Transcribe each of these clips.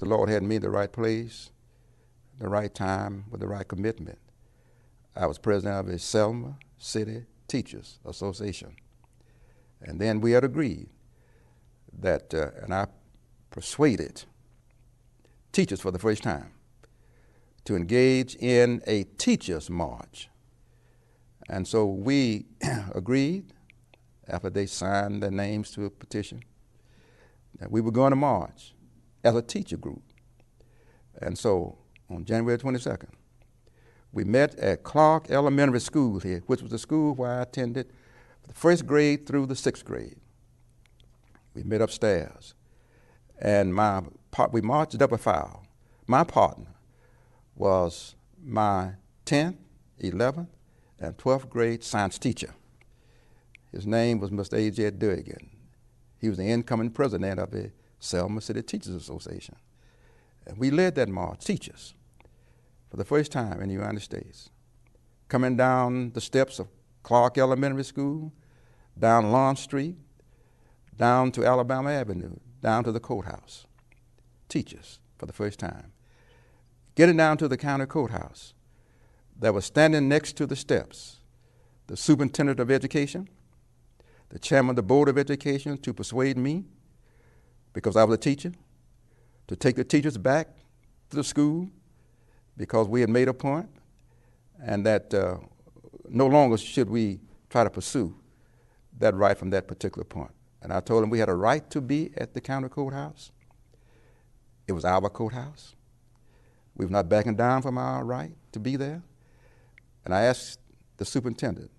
the Lord had me in the right place, the right time, with the right commitment. I was president of the Selma City Teachers Association. And then we had agreed that, and I persuaded teachers for the first time to engage in a teachers' march. And so we agreed, after they signed their names to a petition, that we were going to march as a teacher group. And so on January 22nd, we met at Clark Elementary School here, which was the school where I attended the first grade through the sixth grade. We met upstairs, and we marched up a file. My partner was my 10th, 11th, and 12th grade science teacher. His name was Mr. A.J. Durgan. He was the incoming president of the Selma City Teachers Association. And we led that march, teachers, for the first time in the United States, coming down the steps of Clark Elementary School, down Lawn Street, down to Alabama Avenue, down to the courthouse. Teachers, for the first time. Getting down to the county courthouse, that was standing next to the steps, the superintendent of education, the chairman of the board of education, to persuade me, because I was a teacher, to take the teachers back to the school because we had made a point, and that no longer should we try to pursue that right from that particular point. And I told them we had a right to be at the county courthouse. It was our courthouse. We were not backing down from our right to be there. And I asked the superintendent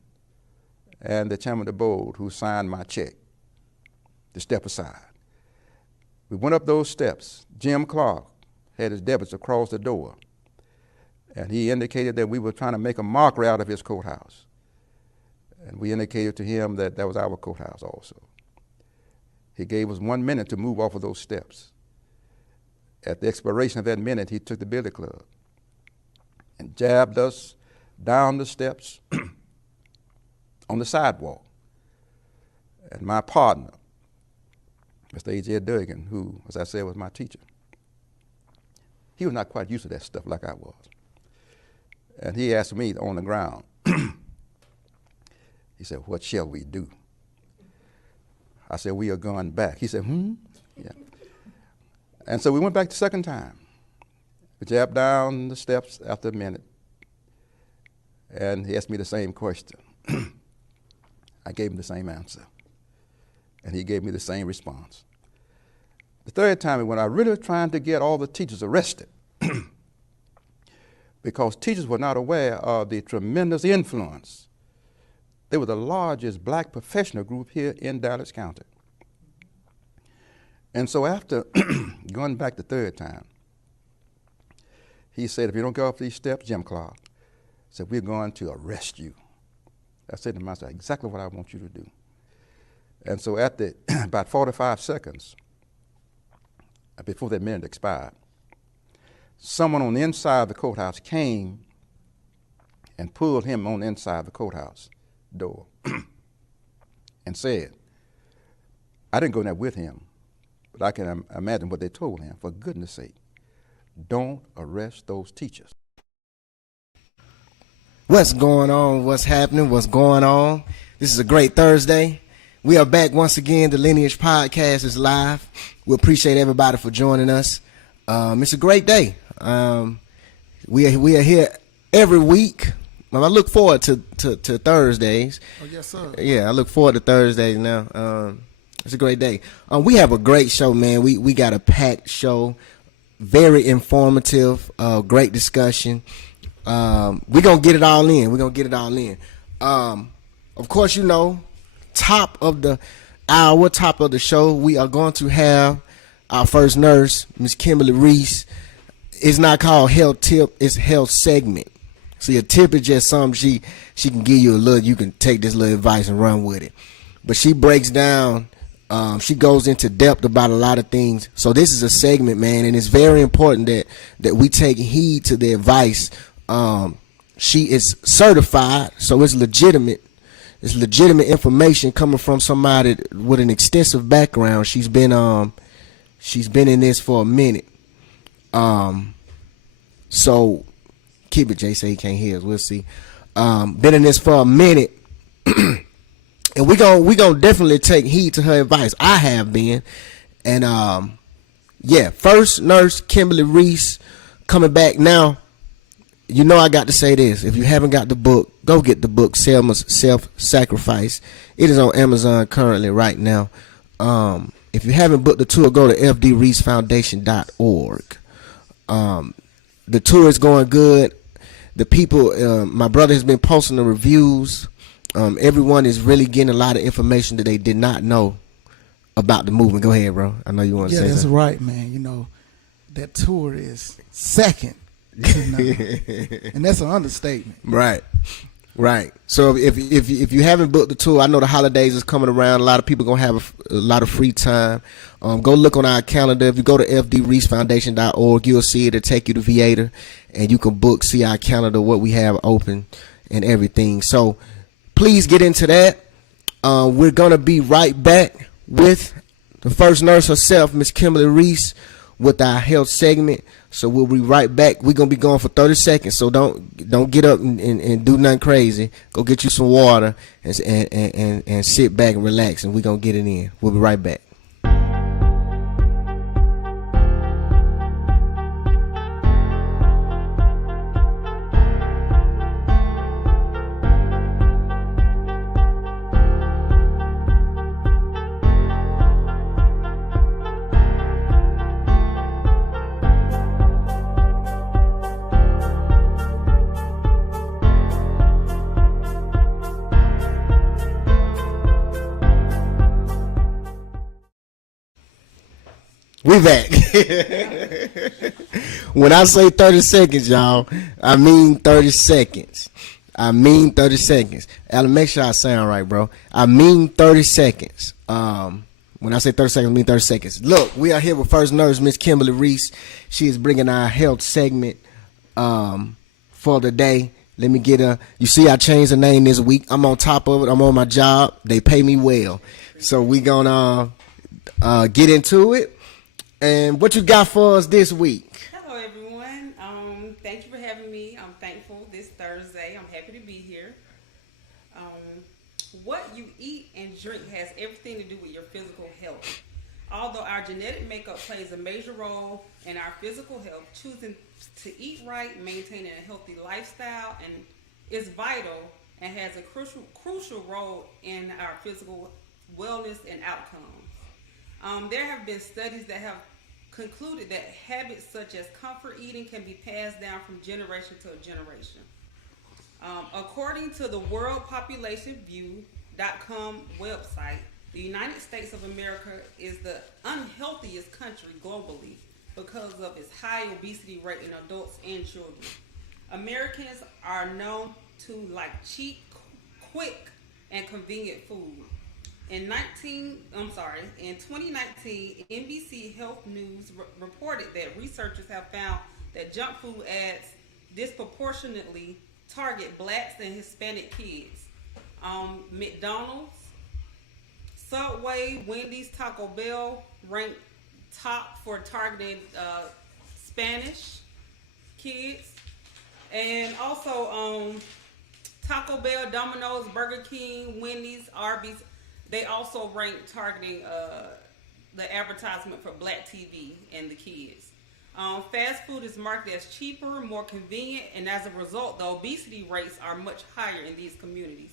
and the chairman of the board, who signed my check, to step aside. We went up those steps. Jim Clark had his deputies across the door, and he indicated that we were trying to make a mockery out of his courthouse. And we indicated to him that that was our courthouse also. He gave us 1 minute to move off of those steps. At the expiration of that minute, he took the billy club and jabbed us down the steps on the sidewalk. And my partner, Mr. A.J. Durgan, who, as I said, was my teacher, he was not quite used to that stuff like I was. And he asked me on the ground, he said, "What shall we do?" I said, "We are going back." He said, Yeah. And so we went back the second time. We jabbed down the steps after a minute, and he asked me the same question. I gave him the same answer, and he gave me the same response. The third time, when I really was trying to get all the teachers arrested, because teachers were not aware of the tremendous influence. They were the largest black professional group here in Dallas County. And so after going back the third time, he said, "If you don't go up these steps," Jim Clark said, "we're going to arrest you." I said to myself, "Exactly what I want you to do." And so after about 45 seconds, before that minute expired, someone on the inside of the courthouse came and pulled him on the inside of the courthouse door and said, I didn't go in there with him, but I can imagine what they told him. For goodness sake, don't arrest those teachers. What's going on? What's happening? What's going on? This is a great Thursday. We are back once again. The Lineage Podcast is live. We appreciate everybody for joining us. It's a great day. We are here every week. I look forward to Thursdays. Oh, yes, sir. Yeah, I look forward to Thursdays now. It's a great day. We have a great show, man. We got a packed show, very informative, great discussion. We're going to get it all in. Of course, you know, top of the hour, top of the show, we are going to have our first nurse, Miss Kimberly Reese. It's not called health tip, it's health segment. See, a tip is just something she can give you a little, you can take this little advice and run with it. But she breaks down, she goes into depth about a lot of things. So this is a segment, man, and it's very important that we take heed to the advice. She is certified, so it's legitimate. It's legitimate information coming from somebody with an extensive background. She's been in this for a minute. So keep it. Jay say he can't hear us. We'll see. Been in this for a minute, and we gonna definitely take heed to her advice. I have been, and first nurse Kimberly Reese coming back now. You know I got to say this. If you haven't got the book, go get the book, Selma's Self-Sacrifice. It is on Amazon currently right now. If you haven't booked the tour, go to fdreesefoundation.org. The tour is going good. The people, my brother has been posting the reviews. Everyone is really getting a lot of information that they did not know about the movement. Go ahead, bro. I know you want to say Yeah, that's something. right, man. You know, that tour is second to none. And that's an understatement. Right. So if you haven't booked the tour, I know the holidays is coming around. A lot of people gonna have a lot of free time. Go look on our calendar. If you go to fdreesefoundation.org, you'll see it'll take you to Viator, and you can book, see our calendar, what we have open, and everything. So please get into that. We're gonna be right back with the first nurse herself, Miss Kimberly Reese, with our health segment. So we'll be right back. We're gonna be going for 30 seconds. So don't get up and do nothing crazy. Go get you some water and sit back and relax, and we're gonna get it in. We'll be right back. We back. When I say 30 seconds, y'all, I mean 30 seconds. Alan, make sure I sound right, bro. I mean 30 seconds. When I say 30 seconds, I mean 30 seconds. Look, we are here with first nurse, Miss Kimberly Reese. She is bringing our health segment for the day. Let me get a. You see, I changed the name this week. I'm on top of it. I'm on my job. They pay me well. So we gonna get into it. And what you got for us this week? Hello, everyone. Thank you for having me. I'm thankful this Thursday. I'm happy to be here. What you eat and drink has everything to do with your physical health. Although our genetic makeup plays a major role in our physical health, choosing to eat right, maintaining a healthy lifestyle, and is vital and has a crucial role in our physical wellness and outcomes. There have been studies that have concluded that habits such as comfort eating can be passed down from generation to generation. According to the worldpopulationview.com website, the United States of America is the unhealthiest country globally because of its high obesity rate in adults and children. Americans are known to like cheap, quick, and convenient food. In 2019, NBC Health News reported that researchers have found that junk food ads disproportionately target blacks and Hispanic kids. McDonald's, Subway, Wendy's, Taco Bell ranked top for targeting Spanish kids. And also Taco Bell, Domino's, Burger King, Wendy's, Arby's, they also rank targeting the advertisement for black TV and the kids. Fast food is marketed as cheaper, more convenient, and as a result, the obesity rates are much higher in these communities.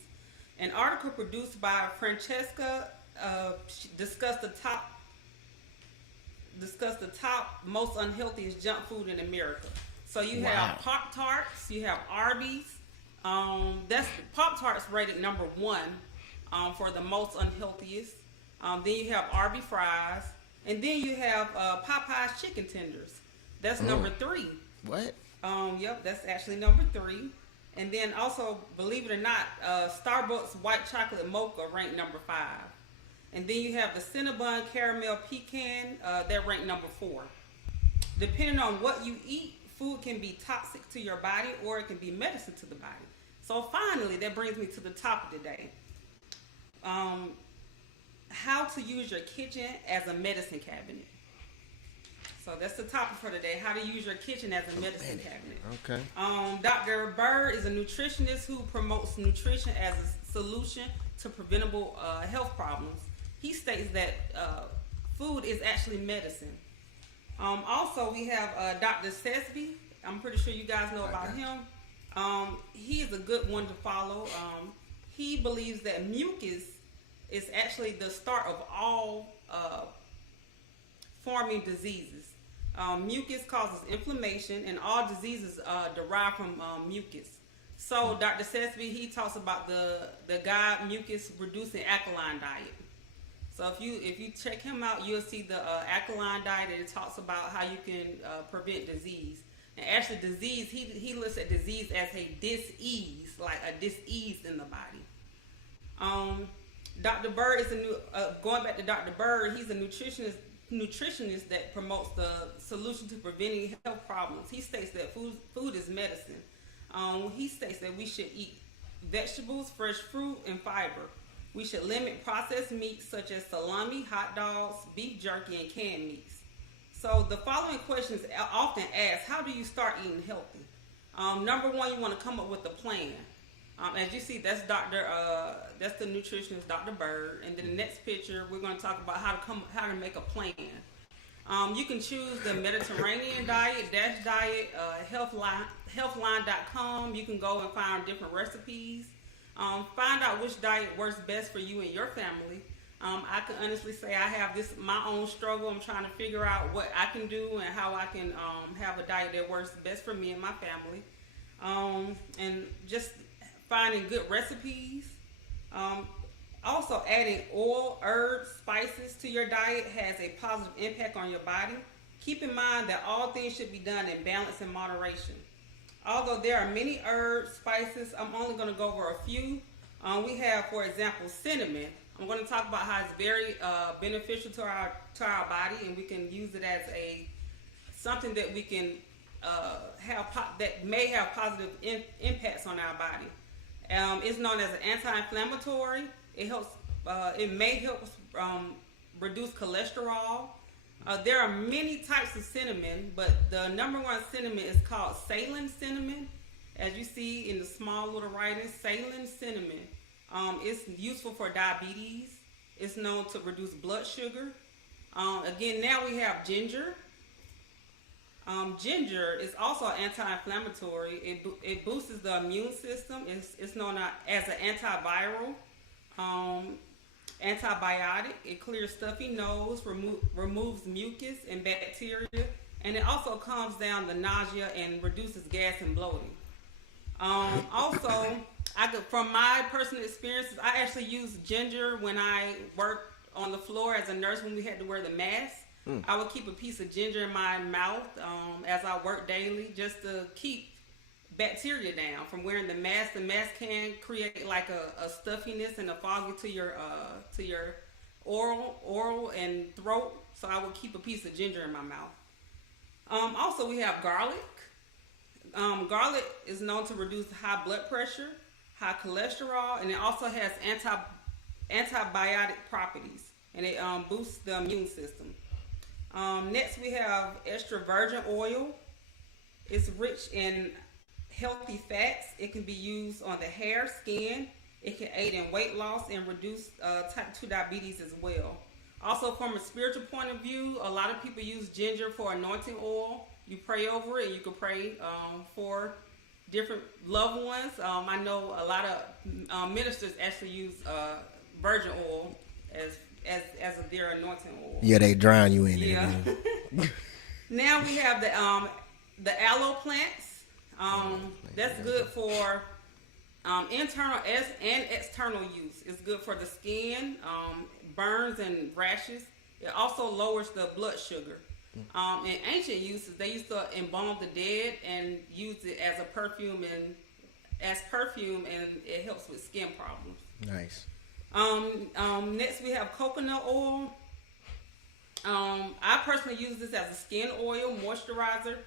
An article produced by Francesca discussed the top most unhealthiest junk food in America. So you have Pop-Tarts, you have Arby's. That's Pop-Tarts rated number 1 for the most unhealthiest. Then you have Arby fries, and then you have Popeye's chicken tenders. That's number 3. What? Yep, that's actually number 3. And then also, believe it or not, Starbucks white chocolate mocha ranked number 5. And then you have the Cinnabon caramel pecan that ranked number 4. Depending on what you eat, food can be toxic to your body or it can be medicine to the body. So finally, that brings me to the top of the day. How to use your kitchen as a medicine cabinet. So that's the topic for today: how to use your kitchen as a medicine cabinet. Okay. Dr. Bird is a nutritionist who promotes nutrition as a solution to preventable health problems. He states that food is actually medicine. Also, we have Dr. Sesby. I'm pretty sure you guys know about him. He is a good one to follow. He believes that mucus is actually the start of all forming diseases. Mucus causes inflammation, and all diseases derive from mucus. So Dr. Sesby, he talks about the God mucus reducing alkaline diet. So if you check him out, you'll see the alkaline diet, and it talks about how you can prevent disease. And actually, disease, he looks at disease as a dis-ease, like a dis-ease in the body. Dr. Bird is going back to Dr. Bird, he's a nutritionist that promotes the solution to preventing health problems. He states that food is medicine. He states that we should eat vegetables, fresh fruit, and fiber. We should limit processed meats such as salami, hot dogs, beef jerky, and canned meats. So the following questions are often asked: how do you start eating healthy? Number one, you want to come up with a plan. As you see, that's the nutritionist, Dr. Bird. And then the next picture, we're going to talk about how to make a plan. You can choose the Mediterranean diet, DASH diet, healthline.com. You can go and find different recipes. Find out which diet works best for you and your family. I can honestly say I have my own struggle. I'm trying to figure out what I can do and how I can have a diet that works best for me and my family. And just finding good recipes. Also, adding oil, herbs, spices to your diet has a positive impact on your body. Keep in mind that all things should be done in balance and moderation. Although there are many herbs, spices, I'm only going to go over a few. We have, for example, cinnamon. I'm going to talk about how it's very beneficial to our body, and we can use it as something that we can that may have positive impacts on our body. It's known as an anti-inflammatory. It may help reduce cholesterol. There are many types of cinnamon, but the number one cinnamon is called Ceylon cinnamon. As you see in the small little writing, Ceylon cinnamon. It's useful for diabetes. It's known to reduce blood sugar. Again, now we have ginger. Ginger is also anti-inflammatory. It boosts the immune system. It's known as an antiviral, antibiotic. It clears stuffy nose, removes mucus and bacteria, and it also calms down the nausea and reduces gas and bloating. Also, from my personal experiences, I actually used ginger when I worked on the floor as a nurse when we had to wear the mask. I would keep a piece of ginger in my mouth as I worked daily, just to keep bacteria down from wearing the mask. The mask can create like a stuffiness and a foggy to your oral and throat. So I would keep a piece of ginger in my mouth. Also, we have garlic. Garlic is known to reduce high blood pressure, high cholesterol, and it also has antibiotic properties, and it boosts the immune system. Next, we have extra virgin oil. It's rich in healthy fats. It can be used on the hair, skin. It can aid in weight loss and reduce type 2 diabetes as well. Also, from a spiritual point of view, a lot of people use ginger for anointing oil. You pray over it. You can pray for different loved ones. I know a lot of ministers actually use virgin oil as their anointing oil. Yeah, they drown you in it. Yeah. Now we have the aloe plants. That's good for internal and external use. It's good for the skin, burns and rashes. It also lowers the blood sugar. In ancient uses, they used to embalm the dead and use it as a perfume and it helps with skin problems. Nice. Next we have coconut oil. I personally use this as a skin oil moisturizer.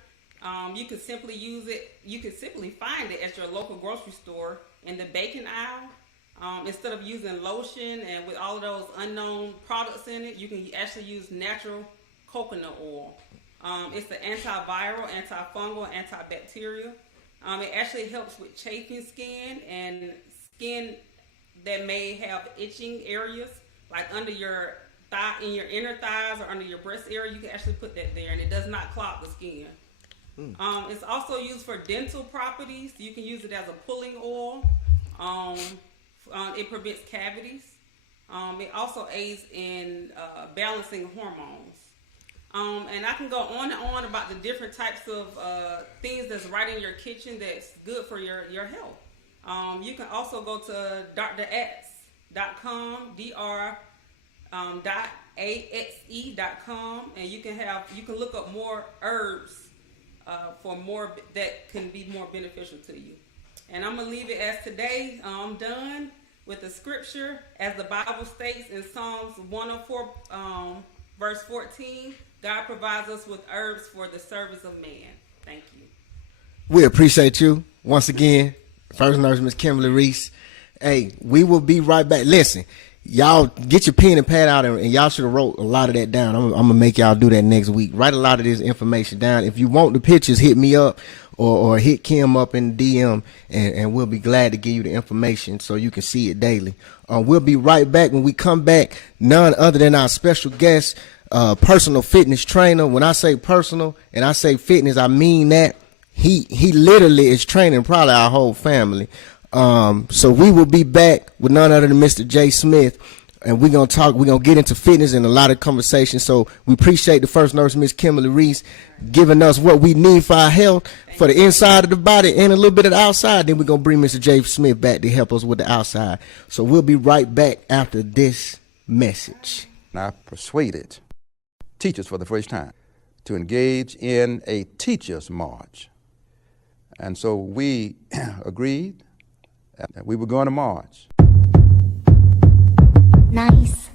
You can simply use it. You can simply find it at your local grocery store in the baking aisle. Instead of using lotion and with all of those unknown products in it, you can actually use natural coconut oil. It's the antiviral, antifungal, antibacterial. It actually helps with chafing skin and skin that may have itching areas, like under your thigh, in your inner thighs or under your breast area. You can actually put that there, and it does not clog the skin. It's also used for dental properties. You can use it as a pulling oil. It prevents cavities. It also aids in balancing hormones. And I can go on and on about the different types of things that's right in your kitchen that's good for your health. You can also go to draxe.com, .axe.com, and you can look up more herbs for more that can be more beneficial to you. And I'm gonna leave it as today. I'm done with the scripture as the Bible states in Psalms 104, verse 14. God provides us with herbs for the service of man. Thank you. We appreciate you once again. First Nurse Miss Kimberly Reese. Hey, we will be right back. Listen, y'all get your pen and pad out, and y'all should have wrote a lot of that down. I'm gonna make y'all do that next week. Write a lot of this information down. If you want the pictures, hit me up or hit Kim up in the DM, and we'll be glad to give you the information so you can see it daily. We'll be right back. When we come back, none other than our special guest, personal fitness trainer. When I say personal and I say fitness, I mean that. He literally is training probably our whole family. So we will be back with none other than Mr. Jay Smith, and we're gonna get into fitness and a lot of conversation. So we appreciate the First Nurse Miss Kimberly Reese giving us what we need for our health, for the inside of the body and a little bit of the outside. Then we're gonna bring Mr. Jay Smith back to help us with the outside. So we'll be right back after this message. I persuaded teachers for the first time to engage in a teachers' march. And so we agreed that we were going to march. Nice.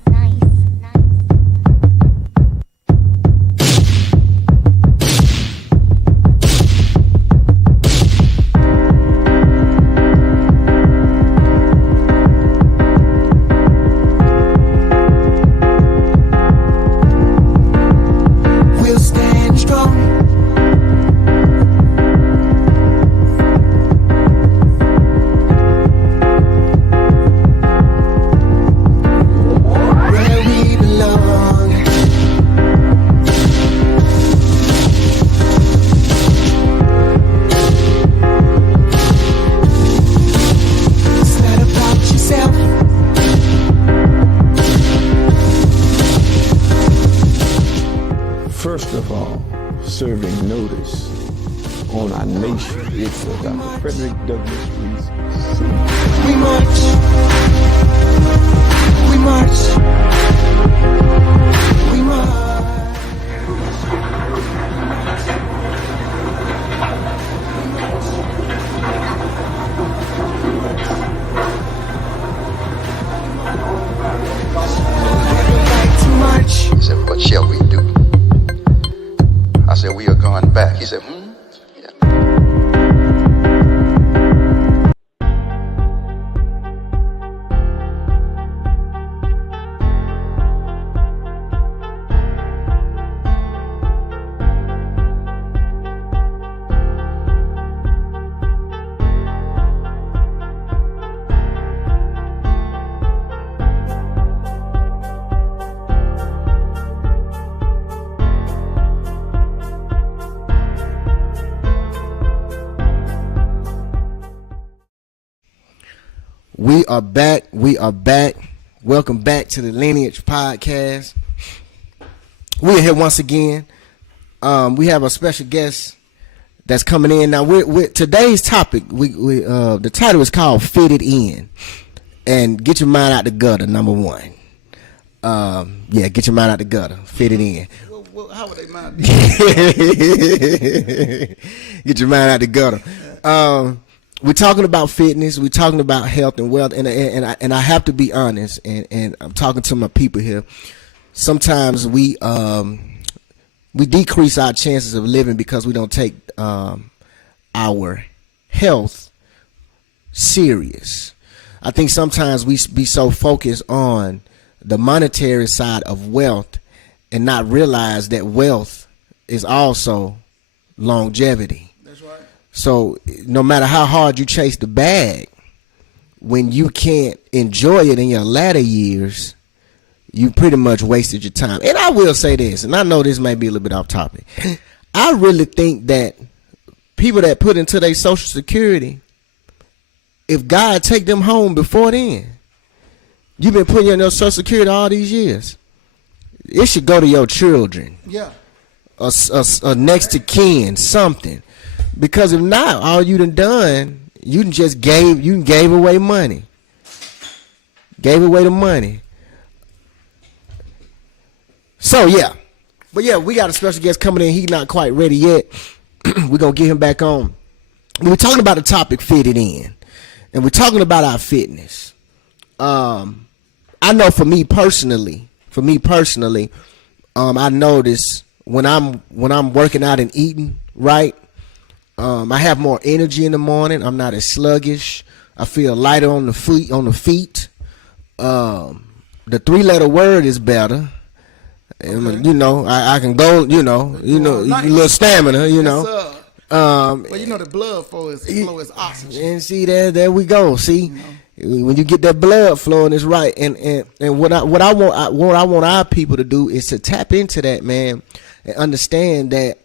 We'll stand strong. Where we belong. It's not about yourself. First of all, serving notice on our nation. It's Dr. Frederick Douglass Reese. We march. We march. We march. Like to march. He said, what shall we do? I said, we are going back. He said, Yeah. We are back. We are back. Welcome back to the Lineage Podcast. We are here once again. We have a special guest that's coming in now. With today's topic, the title is called "Fitted In," and get your mind out the gutter. Number one, get your mind out the gutter. Fitted in. Well, how would they mind? Get your mind out the gutter. We're talking about fitness. We're talking about health and wealth, and I have to be honest. And I'm talking to my people here. Sometimes we decrease our chances of living because we don't take our health serious. I think sometimes we be so focused on the monetary side of wealth and not realize that wealth is also longevity. That's right. So no matter how hard you chase the bag, when you can't enjoy it in your latter years, you pretty much wasted your time. And I will say this, and I know this may be a little bit off topic. I really think that people that put into their Social Security, if God take them home before then, you've been putting in your Social Security all these years, it should go to your children. Yeah. A next to kin, something. Because if not, all you done, you just gave away money. Gave away the money. So yeah. But yeah, we got a special guest coming in. He's not quite ready yet. We're gonna get him back on. We're talking about the topic fitted in. And we're talking about our fitness. I know for me personally, I notice when I'm working out and eating right, I have more energy in the morning. I'm not as sluggish. I feel lighter on the feet. The 3-letter word is better. Okay. You know, I can go. You know, nice. A little stamina. You know. Well, you know the blood flow is oxygen. And see there we go. See. When you get that blood flowing, it's right. And what I want our people to do is to tap into that, man, and understand that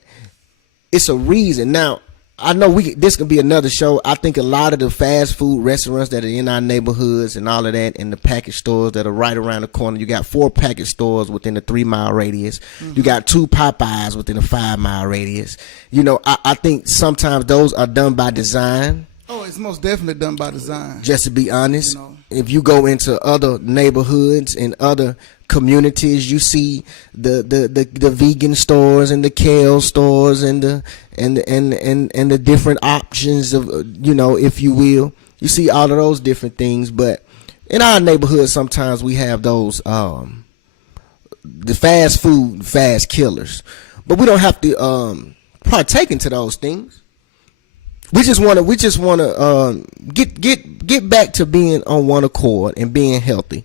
it's a reason. Now, I know this can be another show. I think a lot of the fast food restaurants that are in our neighborhoods and all of that, and the package stores that are right around the corner. You got 4 package stores within a 3-mile radius. Mm-hmm. You got 2 Popeyes within a 5-mile radius. You know, I think sometimes those are done by design. Oh, it's most definitely done by design. Just to be honest, if you go into other neighborhoods and other communities, you see the vegan stores and the kale stores and the different options of, if you will. You see all of those different things, but in our neighborhood, sometimes we have those the fast food fast killers, but we don't have to partake into those things. We just want to get back to being on one accord and being healthy,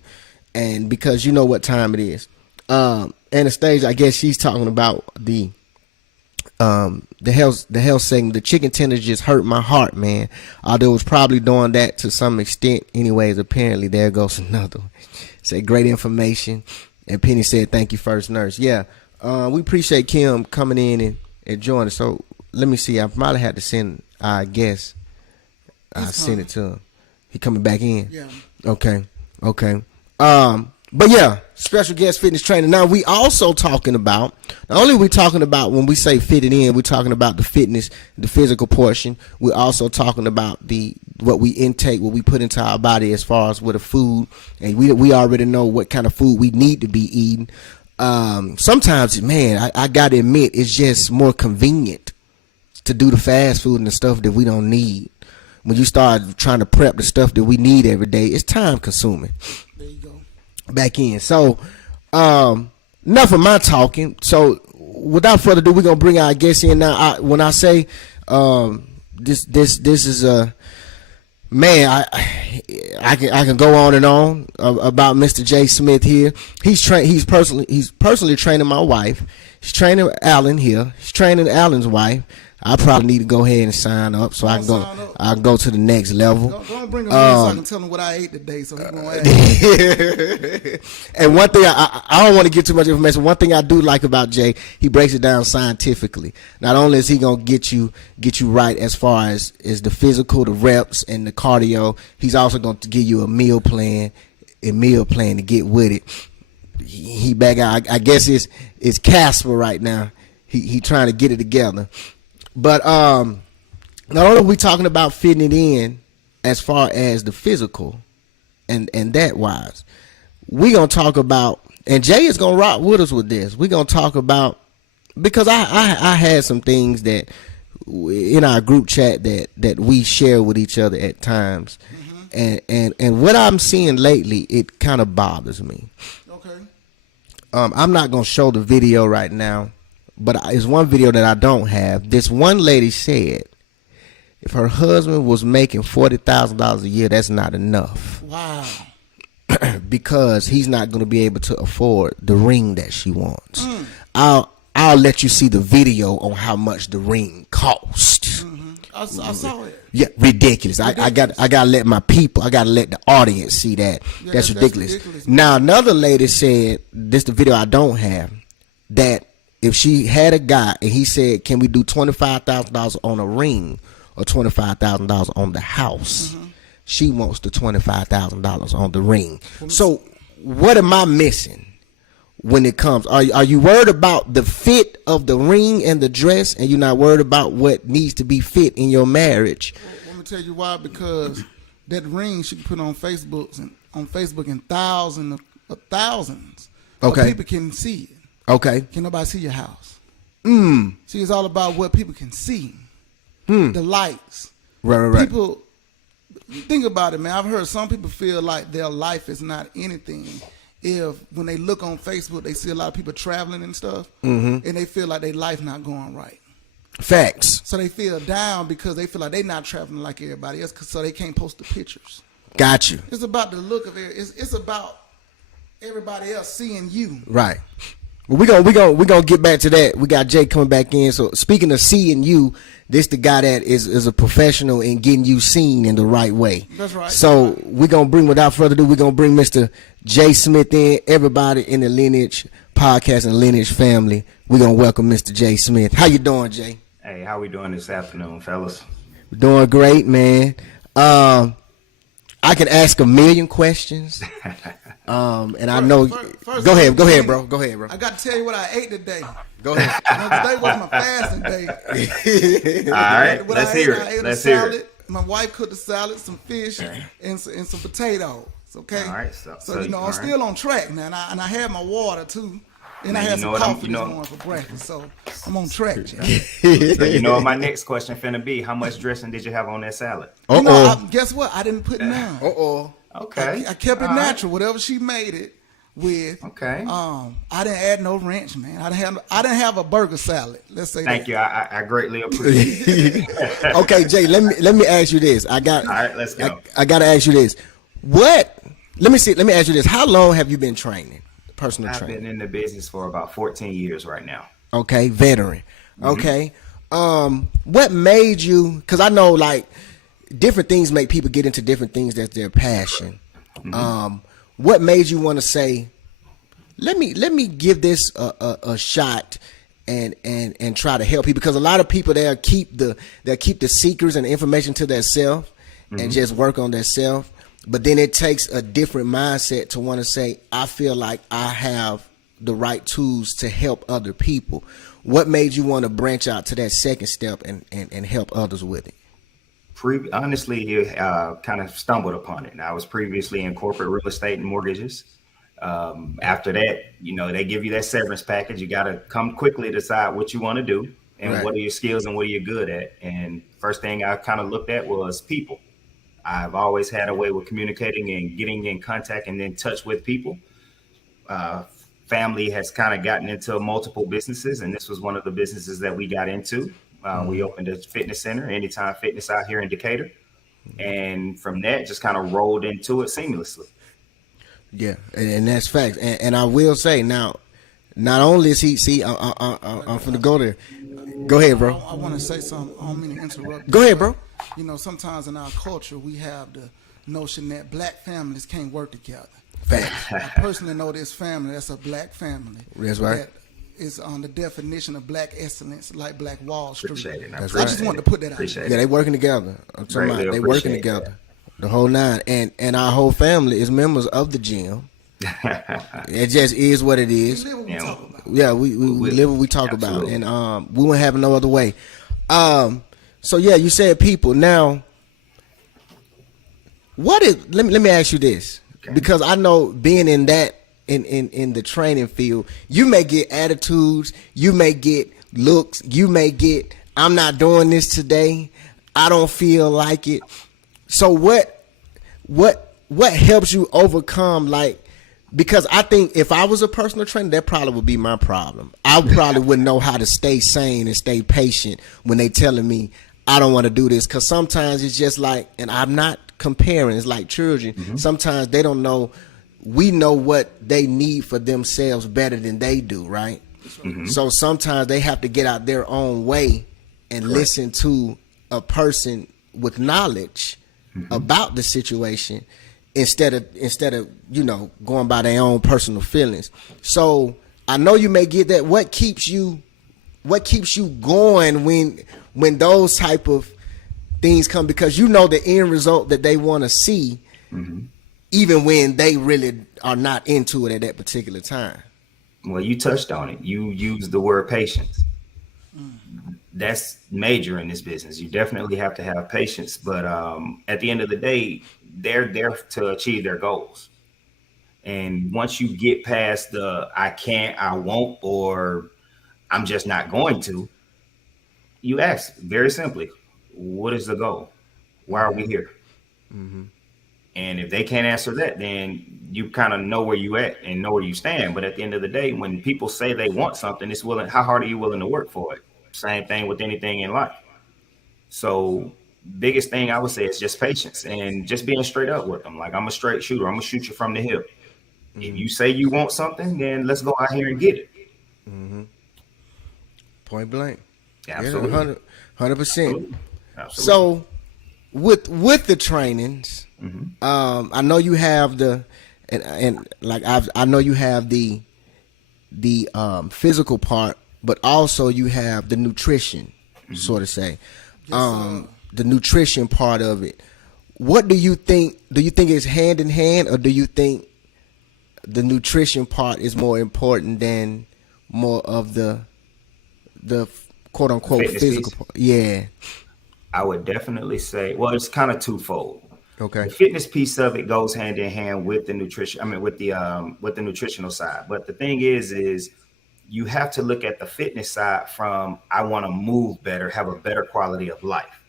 and because you know what time it is. Anastasia, I guess she's talking about the health segment. The chicken tenders just hurt my heart, man. Although it was probably doing that to some extent. Anyways, apparently there goes another one. Say great information, and Penny said thank you, First Nurse. Yeah, we appreciate Kim coming in and joining us. So let me see. I probably had to send. I guess I sent it to him. He coming back in. Yeah. Okay. But yeah, special guest fitness trainer. Now we also talking about, not only we talking about when we say fitted in, we're talking about the fitness, the physical portion. We're also talking about what we intake, what we put into our body as far as with the food, and we already know what kind of food we need to be eating. Sometimes, man, I gotta admit, it's just more convenient to do the fast food and the stuff that we don't need. When you start trying to prep the stuff that we need every day, it's time consuming. There you go. Back in. So, enough of my talking. So, without further ado, we're gonna bring our guests in now. When I say this is a man, I can go on and on about Mr. Jay Smith here. He's personally training my wife. He's training Alan here. He's training Alan's wife. I probably need to go ahead and sign up so I can go to the next level. Don't bring him in so I can tell him what I ate today, so he's gonna ask. And one thing I don't want to get too much information. One thing I do like about Jay, he breaks it down scientifically. Not only is he gonna get you right as far as the physical, the reps, and the cardio, he's also going to give you a meal plan to get with it. He back out. I guess it's Casper right now. He trying to get it together. But not only are we talking about fitting it in as far as the physical and that wise, we gonna talk about, and Jay is gonna rock with us with this. We gonna talk about, because I had some things that in our group chat that we share with each other at times, and what I'm seeing lately, it kind of bothers me. Okay. I'm not gonna show the video right now. But it's one video that I don't have. This one lady said if her husband was making $40,000 a year, that's not enough. Wow. Because he's not going to be able to afford the ring that she wants. I I'll let you see the video on how much the ring cost. I saw it. Yeah, ridiculous. I gotta let my people, I gotta let the audience see that. Yeah, that's ridiculous. ridiculous. Now another lady said, this the video I don't have, that if she had a guy and he said, can we do $25,000 on a ring or $25,000 on the house? She wants the $25,000 on the ring. So what am I missing when it comes? Are you worried about the fit of the ring and the dress, and you're not worried about what needs to be fit in your marriage? Let me tell you why. Because that ring she can put on Facebook and thousands of thousands of Okay. people can see it. Okay. Can nobody see your house? See, it's all about what people can see. The lights. Right. People, think about it, man. I've heard some people feel like their life is not anything if when they look on Facebook, they see a lot of people traveling and stuff, and they feel like their life not going right. Facts. So they feel down because they feel like they not traveling like everybody else, so they can't post the pictures. Got you. It's about the look of it. It's about everybody else seeing you. Right. Well, we gonna get back to that. We got Jay coming back in. So speaking of seeing you, this the guy that is a professional in getting you seen in the right way. That's right. So we're gonna bring, without further ado, we're gonna bring Mr. Jay Smith in. Everybody in the Lineage Podcast and Lineage family, we're gonna welcome Mr. Jay Smith. How you doing, Jay? Hey, how we doing this afternoon, fellas? We're doing great, man. I can ask a million questions. And I know. First, go ahead, bro. Go ahead, bro. I got to tell you what I ate today. Go ahead. Today was my fasting day. All right, What let's I ate, hear I ate it. a Let's hear salad. it. My wife cooked a salad, some fish, and some potatoes. Okay. All right, so you know, all I'm right. still on track now, and I had my water too, and Man, I had you some know what I'm- coffee you know- this morning for breakfast. So I'm on track, Jay. So you know what my next question finna be? How much dressing did you have on that salad? You know, guess what? I didn't put none. Okay. I kept it All right. natural, whatever she made it with. Okay. I didn't add no ranch, man. I didn't have a burger salad. Let's say Thank that. you. I greatly appreciate it. Okay, Jay. Let me ask you this. All right, let's go. I gotta ask you this. Let me ask you this. How long have you been training? Personal I've training. been in the business for about 14 years right now. Okay, veteran. Okay. What made you? Because I know like different things make people get into different things that's their passion. What made you want to say, let me give this a shot and try to help people? Because a lot of people they'll keep the secrets and information to themselves and just work on themselves. But then it takes a different mindset to want to say, I feel like I have the right tools to help other people. What made you want to branch out to that second step and help others with it? Honestly, kind of stumbled upon it. I was previously in corporate real estate and mortgages. After that, you know, they give you that severance package. You got to come quickly decide what you want to do and Right. what are your skills and what are you good at. And first thing I kind of looked at was people. I've always had a way with communicating and getting in contact and in touch with people. Family has kind of gotten into multiple businesses, and this was one of the businesses that we got into. We opened a fitness center, Anytime Fitness, out here in Decatur. And from that, just kind of rolled into it seamlessly. Yeah, and that's facts. And I will say now, not only is he, see, I'm finna go there. Go ahead, bro. I want to say something. I don't mean to interrupt. Go ahead, bro. You know, sometimes in our culture, we have the notion that black families can't work together. Facts. I personally know this family that's a black family. That's right. That is on the definition of black excellence, like Black Wall Street. Appreciate it. That's I just wanted to put that out Appreciate there. Yeah, they working together. I'm talking Greatly about they working appreciate together. The whole nine. And our whole family is members of the gym. It just is what it We is. live what we Yeah. talk about. Yeah, we live what we talk about, Absolutely. and we wouldn't have it no other way. So yeah, you said people. Now, what is? Let me ask you this, Okay. because I know being in that in the training field, you may get attitudes, you may get looks, you may get, I'm not doing this today, I don't feel like it. So what helps you overcome, like, because I think if I was a personal trainer, that probably would be my problem. I probably wouldn't know how to stay sane and stay patient when they telling me I don't want to do this, because sometimes it's just like, and I'm not comparing, it's like children. Sometimes they don't know, we know what they need for themselves better than they do, right? So sometimes they have to get out their own way and listen to a person with knowledge about the situation instead of going by their own personal feelings. So I know you may get that. What keeps you going when those type of things come, because you know the end result that they want to see, even when they really are not into it at that particular time. Well, you touched on it. You used the word patience. That's major in this business. You definitely have to have patience, but at the end of the day, they're there to achieve their goals. And once you get past the I can't, I won't, or I'm just not going to, you ask very simply, what is the goal? Why are we here? And if they can't answer that, then you kind of know where you at and know where you stand. But at the end of the day, when people say they want something, it's willing. How hard are you willing to work for it? Same thing with anything in life. So biggest thing I would say is just patience and just being straight up with them. Like, I'm a straight shooter. I'm gonna shoot you from the hip. If you say you want something, then let's go out here and get it. Point blank. Absolutely. 100%. Absolutely. So with the trainings, I know you have the and like I know you have the physical part, but also you have the nutrition, sort of say, the nutrition part of it. What do you think? Do you think it's hand in hand, or do you think the nutrition part is more important than more of the quote unquote Fitness physical piece? part? Yeah. I would definitely say, well, it's kind of twofold. Okay. The fitness piece of it goes hand in hand with the nutrition. I mean, with the nutritional side. But the thing is you have to look at the fitness side from, I want to move better, have a better quality of life.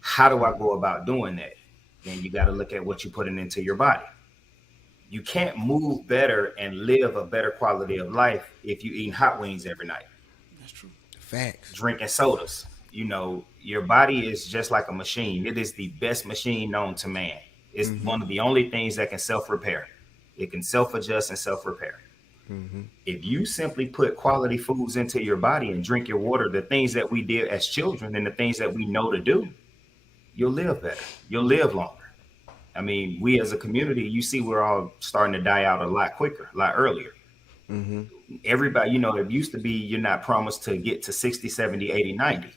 How do I go about doing that? Then you got to look at what you're putting into your body. You can't move better and live a better quality of life if you're eating hot wings every night. That's true. Facts. Drinking sodas. Your body is just like a machine. It is the best machine known to man. It's one of the only things that can self-repair. It can self-adjust and self-repair. If you simply put quality foods into your body and drink your water, the things that we did as children and the things that we know to do, you'll live better. You'll live longer. I mean, we as a community, you see, we're all starting to die out a lot quicker, a lot earlier. Everybody, it used to be you're not promised to get to 60, 70, 80, 90.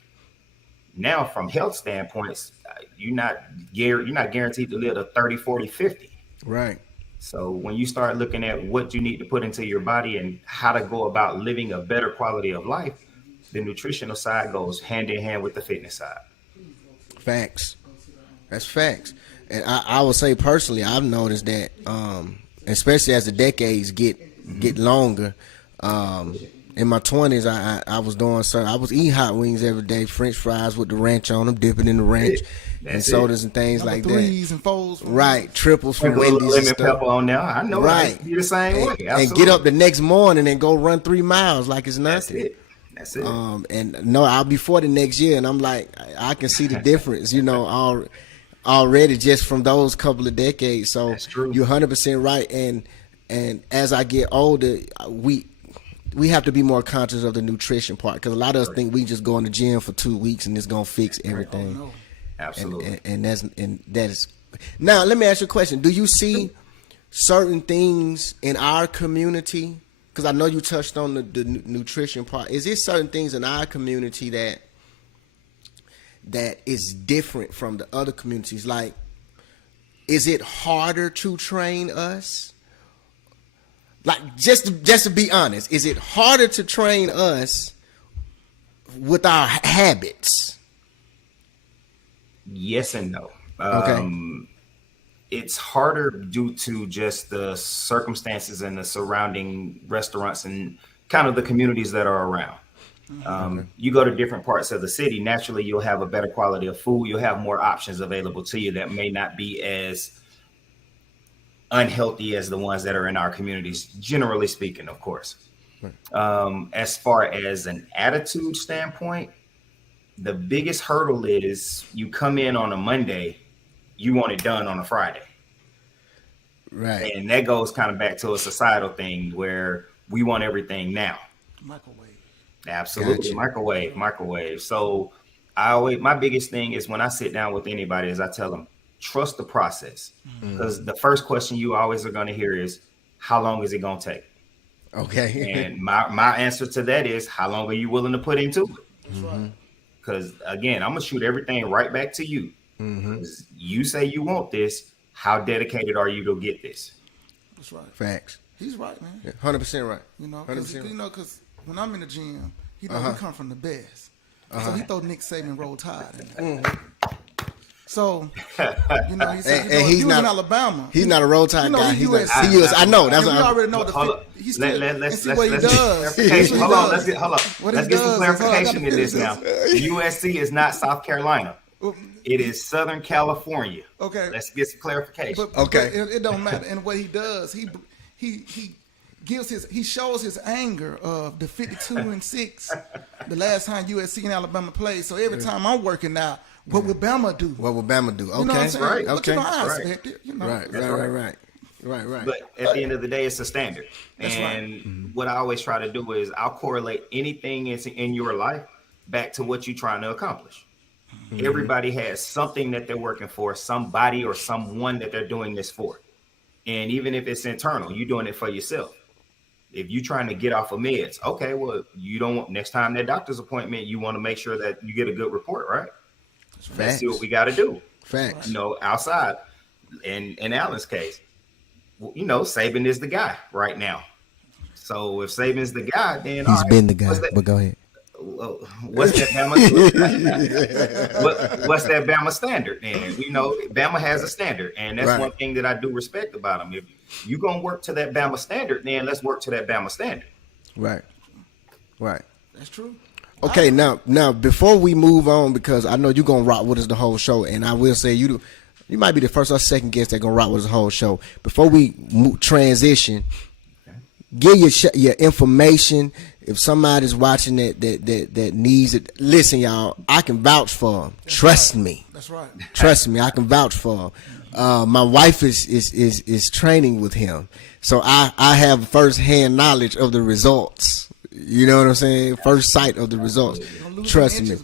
Now, from health standpoints, you're not guaranteed to live to 30, 40, 50. Right. So when you start looking at what you need to put into your body and how to go about living a better quality of life, the nutritional side goes hand in hand with the fitness side. Facts. That's facts. And I would say personally, I've noticed that, especially as the decades get longer, in my 20s, I was doing something. I was eating hot wings every day, French fries with the ranch on them, dipping in the ranch, and sodas and things like that. Threes and fours. Right, triples from Put a little Wendy's and lemon stuff. pepper on there. I know. Right. You're the same way. And Absolutely. get up the next morning and go run 3 miles like it's nothing. That's it. And no, I'll be 40 next year, and I'm like, I can see the difference, already just from those couple of decades. So That's true. You're 100% right. And as I get older, we have to be more conscious of the nutrition part, because a lot of us think we just go in the gym for 2 weeks and it's gonna fix everything. Oh, no. Absolutely. And that is. Now, let me ask you a question. Do you see certain things in our community? Because I know you touched on the nutrition part. Is there certain things in our community that is different from the other communities? Like, is it harder to train us? Like, just to be honest, is it harder to train us with our habits? Yes and no. Okay. It's harder due to just the circumstances and the surrounding restaurants and kind of the communities that are around. You go to different parts of the city, naturally you'll have a better quality of food. You'll have more options available to you that may not be as unhealthy as the ones that are in our communities, generally speaking, of course. As far as an attitude standpoint, the biggest hurdle is you come in on a Monday, you want it done on a Friday. Right. And that goes kind of back to a societal thing where we want everything now. Microwave. Absolutely. Gotcha. Microwave. So my biggest thing is when I sit down with anybody is I tell them, trust the process. Because the first question you always are going to hear is, how long is it going to take? Okay. And my answer to that is, how long are you willing to put into it? That's right. Because again, I'm going to shoot everything right back to you. Because you say you want this. How dedicated are you to get this? That's right. Facts. He's right, man. 100% right. You know, 100% because when I'm in the gym, he know we come from the best. So he throw Nick Saban Roll Tide in there. So, you know, he said, And he he's was in not- Alabama. He's not a roll tide You know, guy. he He's USC. I know. That's And we what already know the Hold up. fit. He's still, Let's and see what he get does. clarification. See what he Hold on. does. Let's What he get some does is- clarification hold on, in this now. USC is not South Carolina. It is Southern California. Okay. Let's get some clarification. But Okay. it don't matter. And what he does, he shows his anger of the 52-6, the last time USC and Alabama played. So every time I'm working out, what would Bama do? What will Bama do? Okay. You know what I'm saying? Right. But Okay. you know, I Right. expect it. You know. Right. But at the end of the day, it's a standard. That's right. And what I always try to do is I'll correlate anything in your life back to what you're trying to accomplish. Everybody has something that they're working for, somebody or someone that they're doing this for. And even if it's internal, you're doing it for yourself. If you're trying to get off of meds, okay, well, you don't want next time that doctor's appointment, you want to make sure that you get a good report, right? Let's see what we got to do. Facts. You know, outside. In Allen's case, you know, Saban is the guy right now. So if Saban's the guy, then He's been the guy, but go ahead. What's that Bama? What's that Bama standard? And you know, Bama has a standard, and that's Right. one thing that I do respect about him. If you're gonna work to that Bama standard, then let's work to that Bama standard. Right. That's true. Okay, now before we move on, because I know you're gonna rock with us the whole show, and I will say you might be the first or second guest that gonna rock with us the whole show. Before we transition, give your information. If somebody's watching that needs it, listen, y'all. I can vouch for him. Trust me. That's right. Trust me, I can vouch for him. My wife is training with him, so I have firsthand knowledge of the results. You know what I'm saying? First sight of the results. Trust me,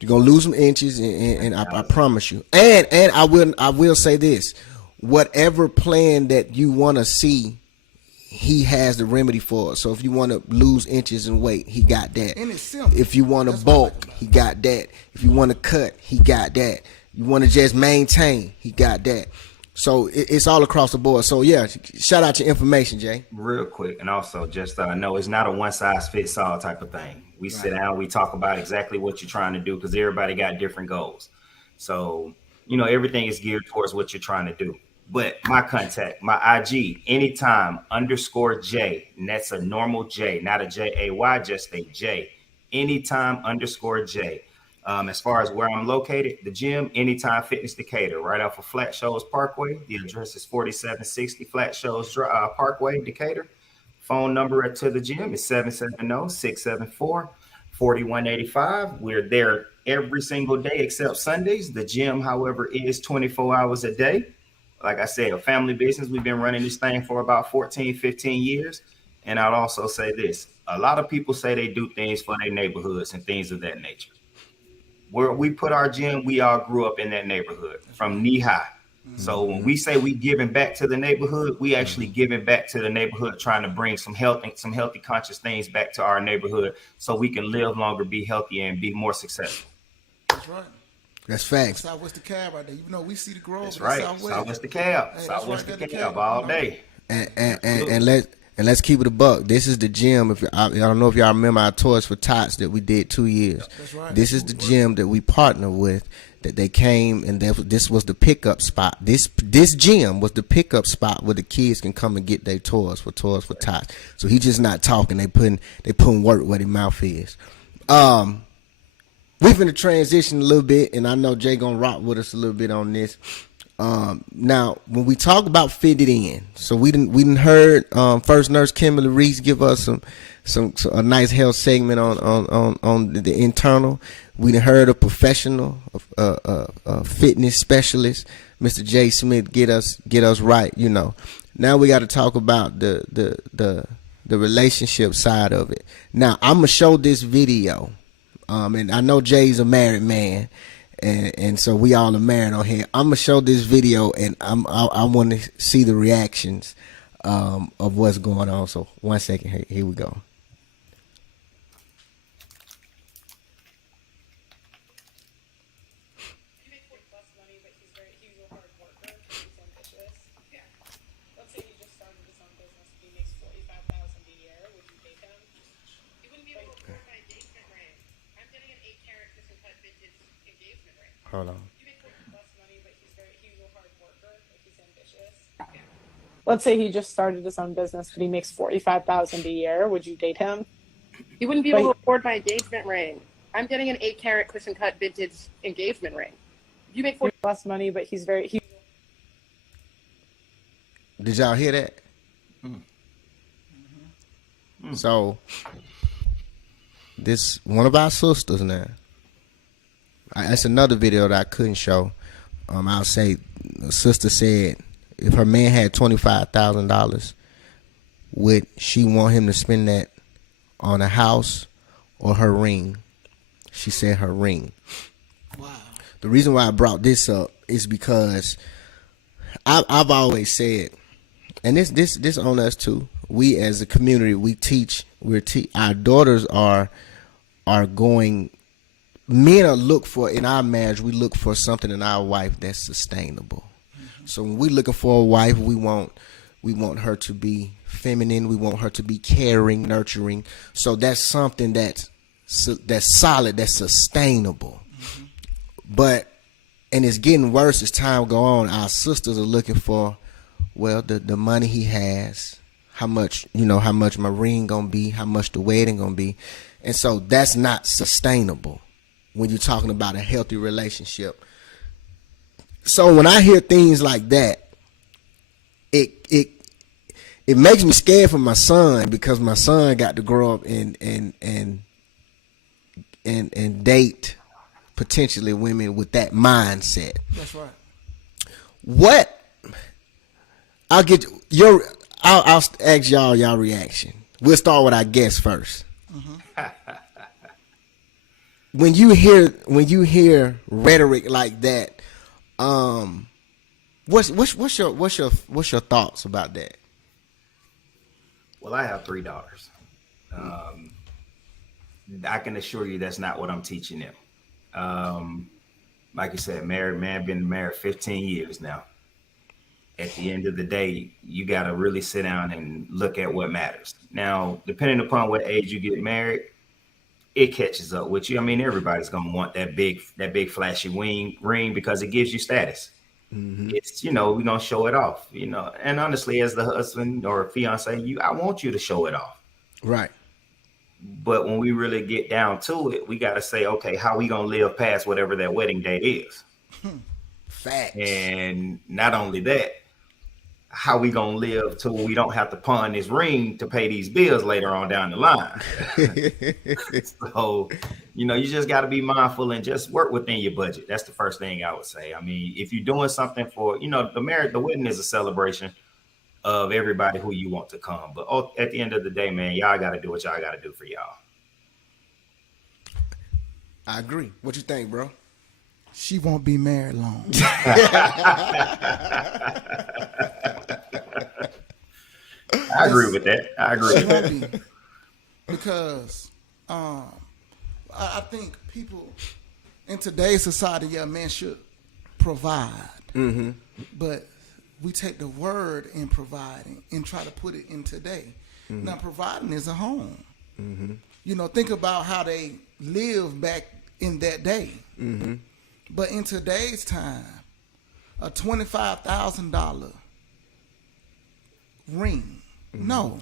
you're gonna lose some inches, and I promise you. And I will say this: whatever plan that you want to see, he has the remedy for it. So if you want to lose inches in weight, he got that. And it's simple. If you want to That's what I bulk, like about it. he got that. If you want to cut, he got that. You want to just maintain, he got that. So it's all across the board. So yeah, shout out your information, Jay. Real quick, and also just no, it's not a one size fits all type of thing. We sit down, we talk about exactly what you're trying to do because everybody got different goals. So you know everything is geared towards what you're trying to do. But my contact, my IG, anytime _J, and that's a normal J, not a JAY, just a J. Anytime _J. As far as where I'm located, the gym, Anytime Fitness Decatur, right off of Flat Shoals Parkway. The address is 4760 Flat Shoals Parkway, Decatur. Phone number to the gym is 770-674-4185. We're there every single day except Sundays. The gym, however, is 24 hours a day. Like I said, a family business. We've been running this thing for about 14, 15 years. And I'd also say this. A lot of people say they do things for their neighborhoods and things of that nature. Where we put our gym, we all grew up in that neighborhood from knee high. So when we say we giving back to the neighborhood, we actually giving back to the neighborhood, trying to bring some healthy conscious things back to our neighborhood so we can live longer, be healthier, and be more successful. That's right. That's facts. Southwest DeKalb right there. You know, we see the grove. That's right. Southwest DeKalb. Hey, Southwest that's right, DeKalb DeKalb, all you know. day. And let's keep it a buck. This is the gym. I don't know if y'all remember our Toys for Tots that we did 2 years. That's right. This is the gym that we partner with. That they came and this was the pickup spot. This gym was the pickup spot where the kids can come and get their Toys for Tots. So he's just not talking. They putting work where their mouth is. We finna transition a little bit, and I know Jay gonna rock with us a little bit on this. Now, when we talk about fitted in, so we didn't heard First Nurse Kimberly Reese give us a nice health segment on the internal. We done heard a professional, fitness specialist, Mr. Jay Smith, get us right. You know, now we got to talk about the the relationship side of it. Now, I'm gonna show this video, and I know Jay's a married man, and so we all are married on here. I'm gonna show this video, and I want to see the reactions of what's going on. So 1 second, here we go. Hold on. Let's say he just started his own business, but he makes $45,000 a year. Would you date him? He wouldn't be able to afford my engagement ring. I'm getting an 8-carat cushion cut vintage engagement ring. You make less money, but he's very. Did y'all hear that? So this one of our sisters now. That's another video that I couldn't show. I'll say the sister said if her man had $25,000, would she want him to spend that on a house or her ring? She said her ring. Wow. The reason why I brought this up is because I've always said, and this on us too. We as a community, we teach. Our daughters are going. Men are look for in our marriage. We look for something in our wife that's sustainable. So when we're looking for a wife, we want her to be feminine. We want her to be caring, nurturing. So that's something that's solid, that's sustainable. But and it's getting worse as time go on. Our sisters are looking for, well, the money he has, how much my ring gonna be, how much the wedding gonna be, and so that's not sustainable when you're talking about a healthy relationship. So when I hear things like that, it makes me scared for my son, because my son got to grow up and date potentially women with that mindset. That's right. What I'll ask y'all reaction. We'll start with our guest first. When you hear rhetoric like that, what's your thoughts about that? Well, I have 3 daughters. I can assure you that's not what I'm teaching them. Like you said, married man, been married 15 years now. At the end of the day, you got to really sit down and look at what matters. Now, depending upon what age you get married, it catches up with you. I mean, everybody's gonna want that big flashy ring because it gives you status. It's, we're gonna show it off, and honestly, as the husband or fiance, I want you to show it off. Right. But when we really get down to it, we got to say, okay, how we gonna live past whatever that wedding date is? Facts. And not only that, how we gonna live till we don't have to pawn this ring to pay these bills later on down the line? So, you just got to be mindful and just work within your budget. That's the first thing I would say. I mean, if you're doing something for, the wedding is a celebration of everybody who you want to come. But at the end of the day, man, y'all got to do what y'all got to do for y'all. I agree. What you think, bro? She won't be married long. I agree with that. I agree. She won't be. Because I think people in today's society, men should provide. But we take the word in providing and try to put it in today. Now, providing is a home. Think about how they lived back in that day. But in today's time, a $25,000 ring, no.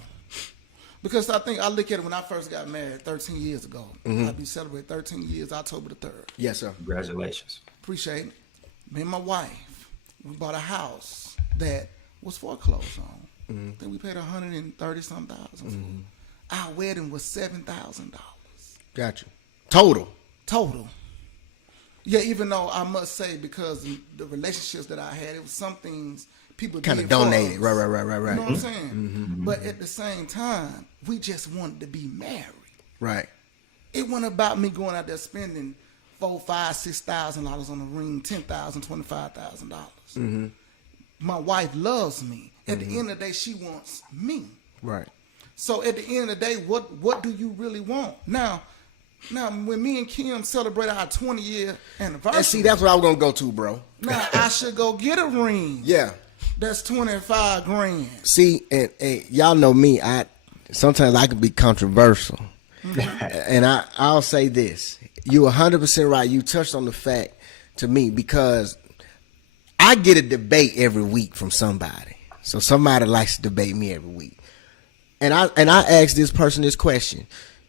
Because I look at it when I first got married 13 years ago. I'll be celebrating 13 years October the 3rd. Yes, sir. Congratulations. Appreciate it. Me and my wife, we bought a house that was foreclosed on. I think we paid $130-some thousand for. Our wedding was $7,000. Gotcha. Total. Yeah, even though I must say, because the relationships that I had, it was some things people Kind did of for donated. us. Right. You know what I'm Mm-hmm. saying? But at the same time, we just wanted to be married. Right. It wasn't about me going out there spending $4,000, $5,000, $6,000 on a ring, $10,000, $25,000. Mm-hmm. My wife loves me. At the end of the day, she wants me. Right. So at the end of the day, what do you really want? Now, when me and Kim celebrate our 20-year anniversary, And see, that's what I was gonna go to, bro. now I should go get a ring. Yeah. That's 25 grand. See, and y'all know me. Sometimes I can be controversial, and I'll say this: you 100% right. You touched on the fact to me because I get a debate every week from somebody. So somebody likes to debate me every week, and I ask this person this question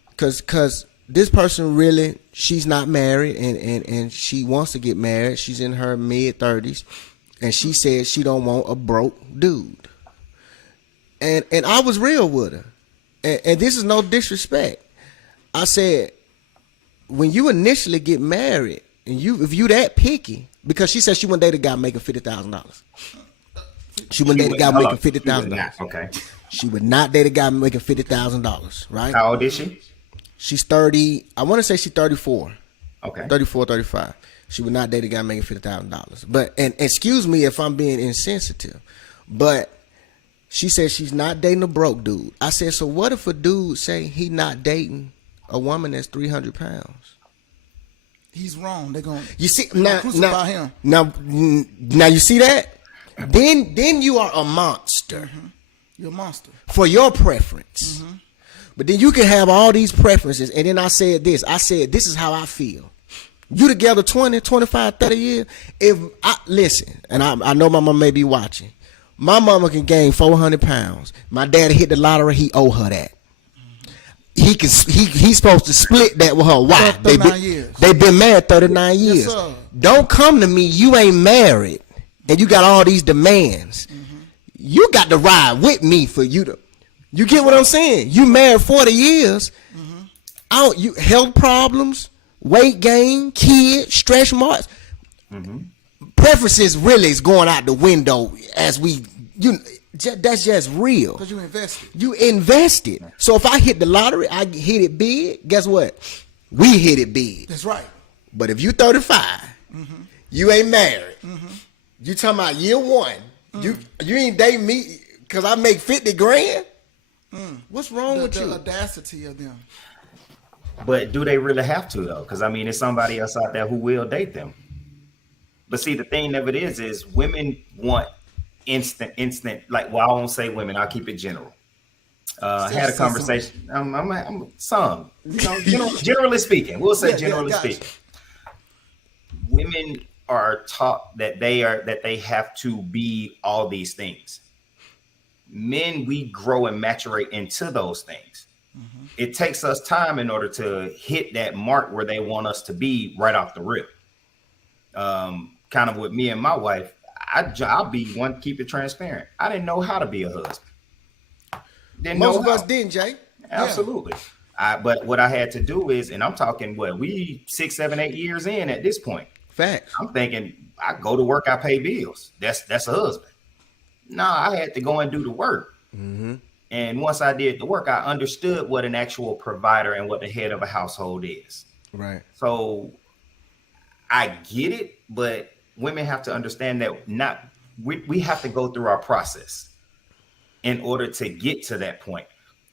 because this person really, she's not married and she wants to get married. She's in her mid-30s. And she said she don't want a broke dude. And I was real with her. And this is no disrespect. I said, when you initially get married, and if you that picky, because she said she wouldn't date a guy making $50,000. She wouldn't date a guy making $50,000. Okay. She would not date a guy making $50,000, right? How old is she? She's 30. I want to say she's 34. Okay. 34, 35. She would not date a guy making $50,000. But, and excuse me if I'm being insensitive, but she said she's not dating a broke dude. I said, so what if a dude say he not dating a woman that's 300 pounds? He's wrong. They're going You see, to crucify him. Now you see that? Then you are a monster. You're a monster. For your preference. But then you can have all these preferences. And then I said, this is how I feel. You together 20, 25, 30 years. Listen, and I know my mom may be watching. My mama can gain 400 pounds. My daddy hit the lottery. He owe her that. He's supposed to split that with her. Why? 39 years. They've been married 39 years. Yes, sir. Don't come to me. You ain't married, and you got all these demands. You got to ride with me for you to. You get what I'm saying? You married 40 years. You health problems. Weight gain, kids, stretch marks. Preferences really is going out the window as that's just real. Because you invested. You invested. So if I hit the lottery, I hit it big. Guess what? We hit it big. That's right. But if you 35, you ain't married. You talking about year one. You ain't dating me because I make 50 grand. What's wrong with the you? audacity of them. But do they really have to though? Because I mean, there's somebody else out there who will date them. But see, the thing of it is women want instant. Like, well, I won't say women. I'll keep it general. I had a conversation. I'm some. Generally speaking, we'll say generally speaking. Women are taught that they have to be all these things. Men, we grow and maturate into those things. It takes us time in order to hit that mark where they want us to be right off the rip. Kind of with me and my wife, I'll be one to keep it transparent. I didn't know how to be a husband. Most of us didn't, Jay. Absolutely. But what I had to do is, and I'm talking, we 6, 7, 8 years in at this point. Facts. I'm thinking, I go to work, I pay bills. That's a husband. No, I had to go and do the work. And once I did the work, I understood what an actual provider and what the head of a household is. Right. So I get it, but women have to understand that we have to go through our process in order to get to that point.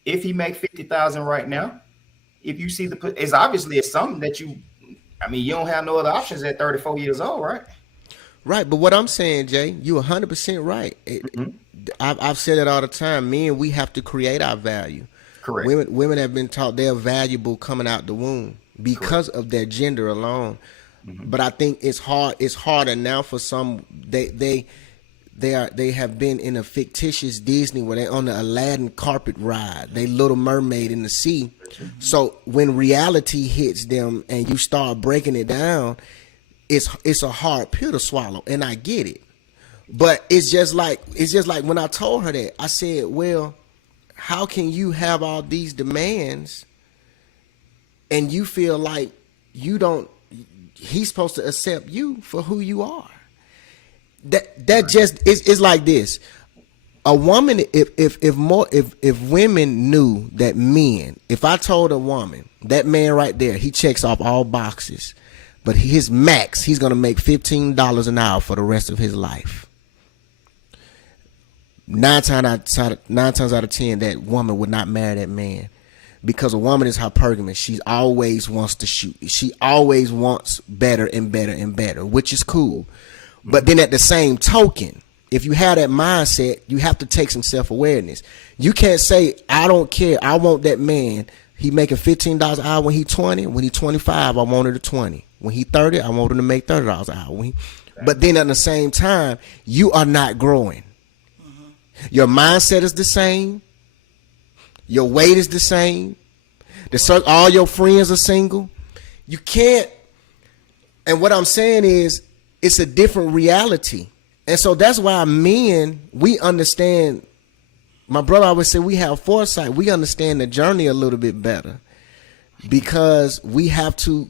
If he make 50,000 right now, if you see it's something that you don't have no other options at 34 years old, right? Right, but what I'm saying, Jay, you 100% right. I've said it all the time. Men, we have to create our value. Correct. Women have been taught they're valuable coming out the womb because of their gender alone. But I think it's hard. It's harder now for some. They have been in a fictitious Disney where they're on the Aladdin carpet ride. They Little Mermaid in the sea. So when reality hits them and you start breaking it down, it's a hard pill to swallow, and I get it. But it's just like when I told her that, I said, well, how can you have all these demands and you feel like you don't he's supposed to accept you for who you are. That just is like this. A woman, if women knew that men, if I told a woman that man right there, he checks off all boxes, but his max, he's gonna make $15 an hour for the rest of his life. 9 times out of 10, that woman would not marry that man, because a woman is hypergamous. She always wants to shoot. She always wants better and better and better, which is cool. But then at the same token, if you have that mindset, you have to take some self-awareness. You can't say, I don't care, I want that man. He making $15 an hour when he 20. When he 25, I want her to 20. When he 30, I want him to make $30 an hour. But then at the same time, you are not growing. Your mindset is the same. Your weight is the same. All your friends are single. You can't. And what I'm saying is, it's a different reality. And so that's why men, we understand. My brother always said we have foresight. We understand the journey a little bit better, because we have to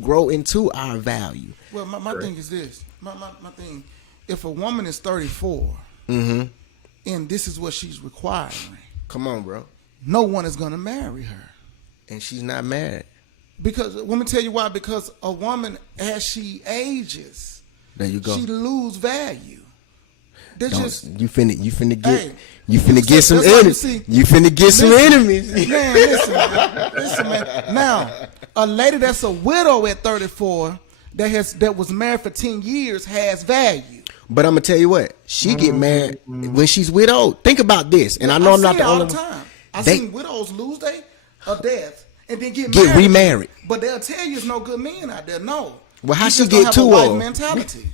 grow into our value. Well, my thing is this. My thing, if a woman is 34 Mm-hmm. and this is what she's requiring, Come on, bro. no one is going to marry her. And she's not married. Because let me tell you why. Because a woman, as she ages, There you go. she lose value. They're just You finna get Hey, you finna get some that's why you enemies. see- You finna get some Listen, enemies. Man, listen, man. Now, a lady that's a widow at 34 that was married for 10 years has value. But I'm gonna tell you what, she get married when she's widowed. Think about this, and I know I'm not see the it all only the one. time. I They- seen widows lose a death and then get Get married. remarried. But they'll tell you there's no good men out there. No. Well, how You she just don't get have two a of wife them? mentality.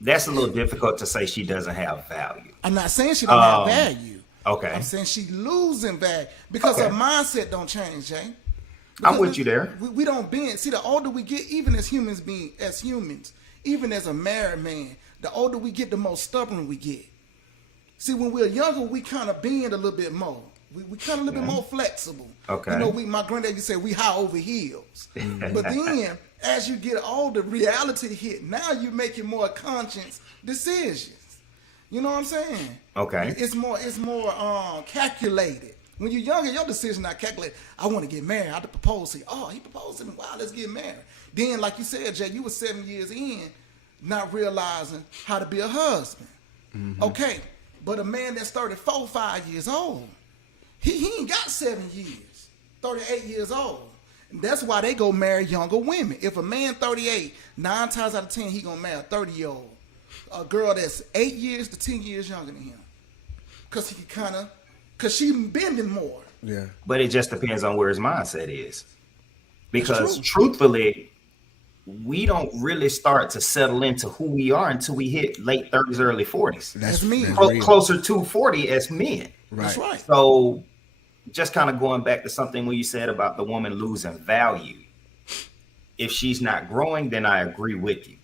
That's a little difficult to say she doesn't have value. I'm not saying she don't have value. Okay. I'm saying she losing value because her mindset don't change, Jay. I'm with you there. We don't bend. See, the older we get, even as humans, even as a married man, the older we get, the more stubborn we get. See, when we're younger, we kind of bend a little bit more. We kind of a little bit more flexible. Okay. You know, my granddad used to say we high over heels. But then, as you get older, reality hit. Now you're making more conscious decisions. You know what I'm saying? Okay. It's more calculated. When you're younger, your decision not calculated. I want to get married. I propose. Say, oh, he proposed to me. Wow, let's get married. Then, like you said, Jay, you were 7 years in, not realizing how to be a husband. Okay, but a man that's 34, 5 years old, he ain't got 7 years. 38 years old. And that's why they go marry younger women. If a man 38, 9 times out of 10, he gonna marry a 30-year-old. A girl that's 8 years to 10 years younger than him. Cause he cause she bending more. Yeah. But it just depends on where his mindset is. Because true. truthfully, we don't really start to settle into who we are until we hit late 30s, early 40s. That's me. real. Closer to 40 as men. That's right. So just kind of going back to something when you said about the woman losing value. If she's not growing, then I agree with you.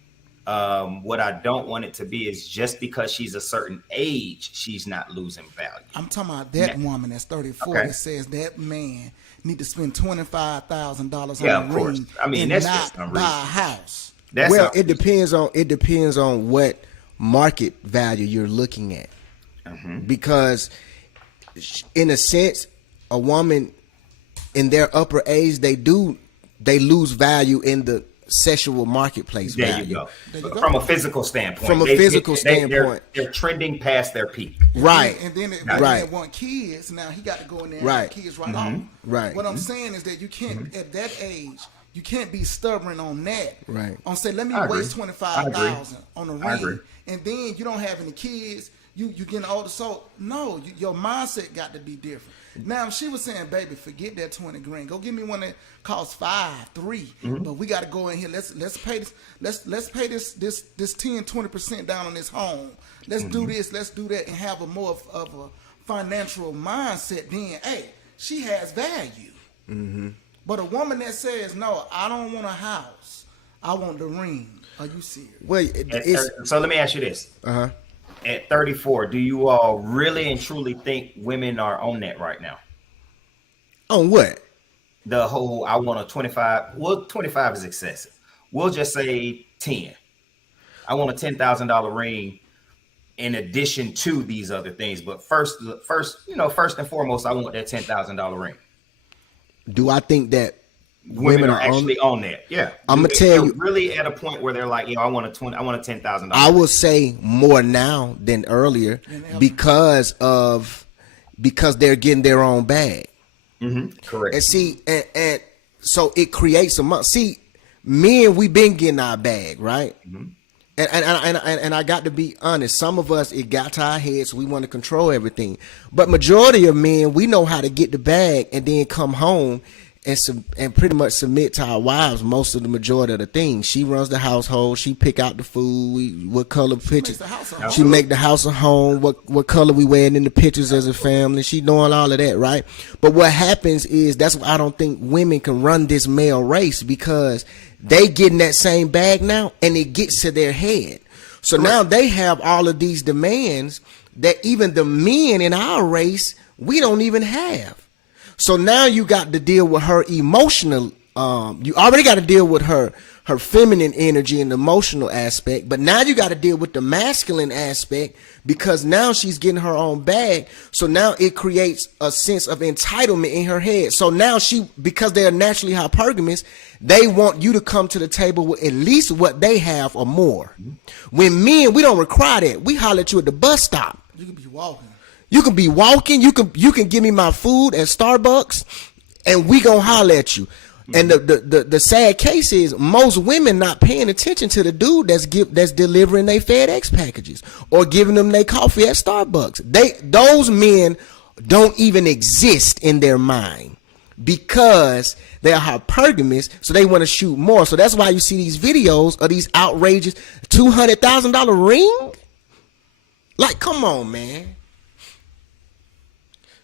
What I don't want it to be is just because she's a certain age, she's not losing value. I'm talking about that woman that's 34 Okay. that says that man need to spend $25,000 Yeah, on of a course. ring I mean, and that's not just buy a unreasonable. house. That's Well, not- it depends on what market value you're looking at. Because in a sense, a woman in their upper age, they lose value in the sexual marketplace There value. you go. There you go. From a physical standpoint. From a physical standpoint. They're trending past their peak. Right. And then if Right. they want kids, now he got to go in there and Right. have kids right off. Right. What I'm saying is that you can't, at that age, you can't be stubborn on that. Right. On say, let me I agree. waste $25,000 on a I agree. ring, and then you don't have any kids. You getting older, so no, your mindset got to be different. Now she was saying, baby, forget that 20 grand. Go give me one that costs 5, 3. But we got to go in here. Let's pay this. Let's pay this 10-20% down on this home. Let's do this. Let's do that, and have a more of a financial mindset. Then, hey, she has value. But a woman that says, no, I don't want a house. I want the ring. Are you serious? Well, it's So let me ask you this. At 34, do you all really and truly think women are on that right now? on what? the whole I want a 25. Well, 25 is excessive. We'll just say 10. I want a $10,000 ring in addition to these other things. But first and foremost, I want that $10,000 ring. Do I think that Women are actually on that? Yeah, I'm gonna tell you, really at a point where they're like, I want a $10,000. I will say more now than earlier because they're getting their own bag. Correct. And see, and so it creates a month. See, men, we've been getting our bag, right? And I got to be honest. Some of us, it got to our heads, so we want to control everything. But majority of men, we know how to get the bag and then come home and pretty much submit to our wives most of the majority of the things. She runs the household. She pick out the food. What color pictures? She make the house a home. What color we wearing in the pictures as a family. She doing all of that, right? But what happens is that's why I don't think women can run this male race, because they getting that same bag now and it gets to their head. So now they have all of these demands that even the men in our race, we don't even have. So now you got to deal with her emotional. You already got to deal with her feminine energy and emotional aspect, but now you got to deal with the masculine aspect, because now she's getting her own bag. So now it creates a sense of entitlement in her head. So now because they are naturally hypergamous, they want you to come to the table with at least what they have or more. When men, we don't require that. We holler at you at the bus stop. You can be walking. You can be walking. You can give me my food at Starbucks, and we gonna holler at you. And the sad case is most women not paying attention to the dude that's delivering their FedEx packages or giving them their coffee at Starbucks. Those men don't even exist in their mind because they're hypergamous, so they want to shoot more. So that's why you see these videos of these outrageous $200,000 ring. Like, come on, man.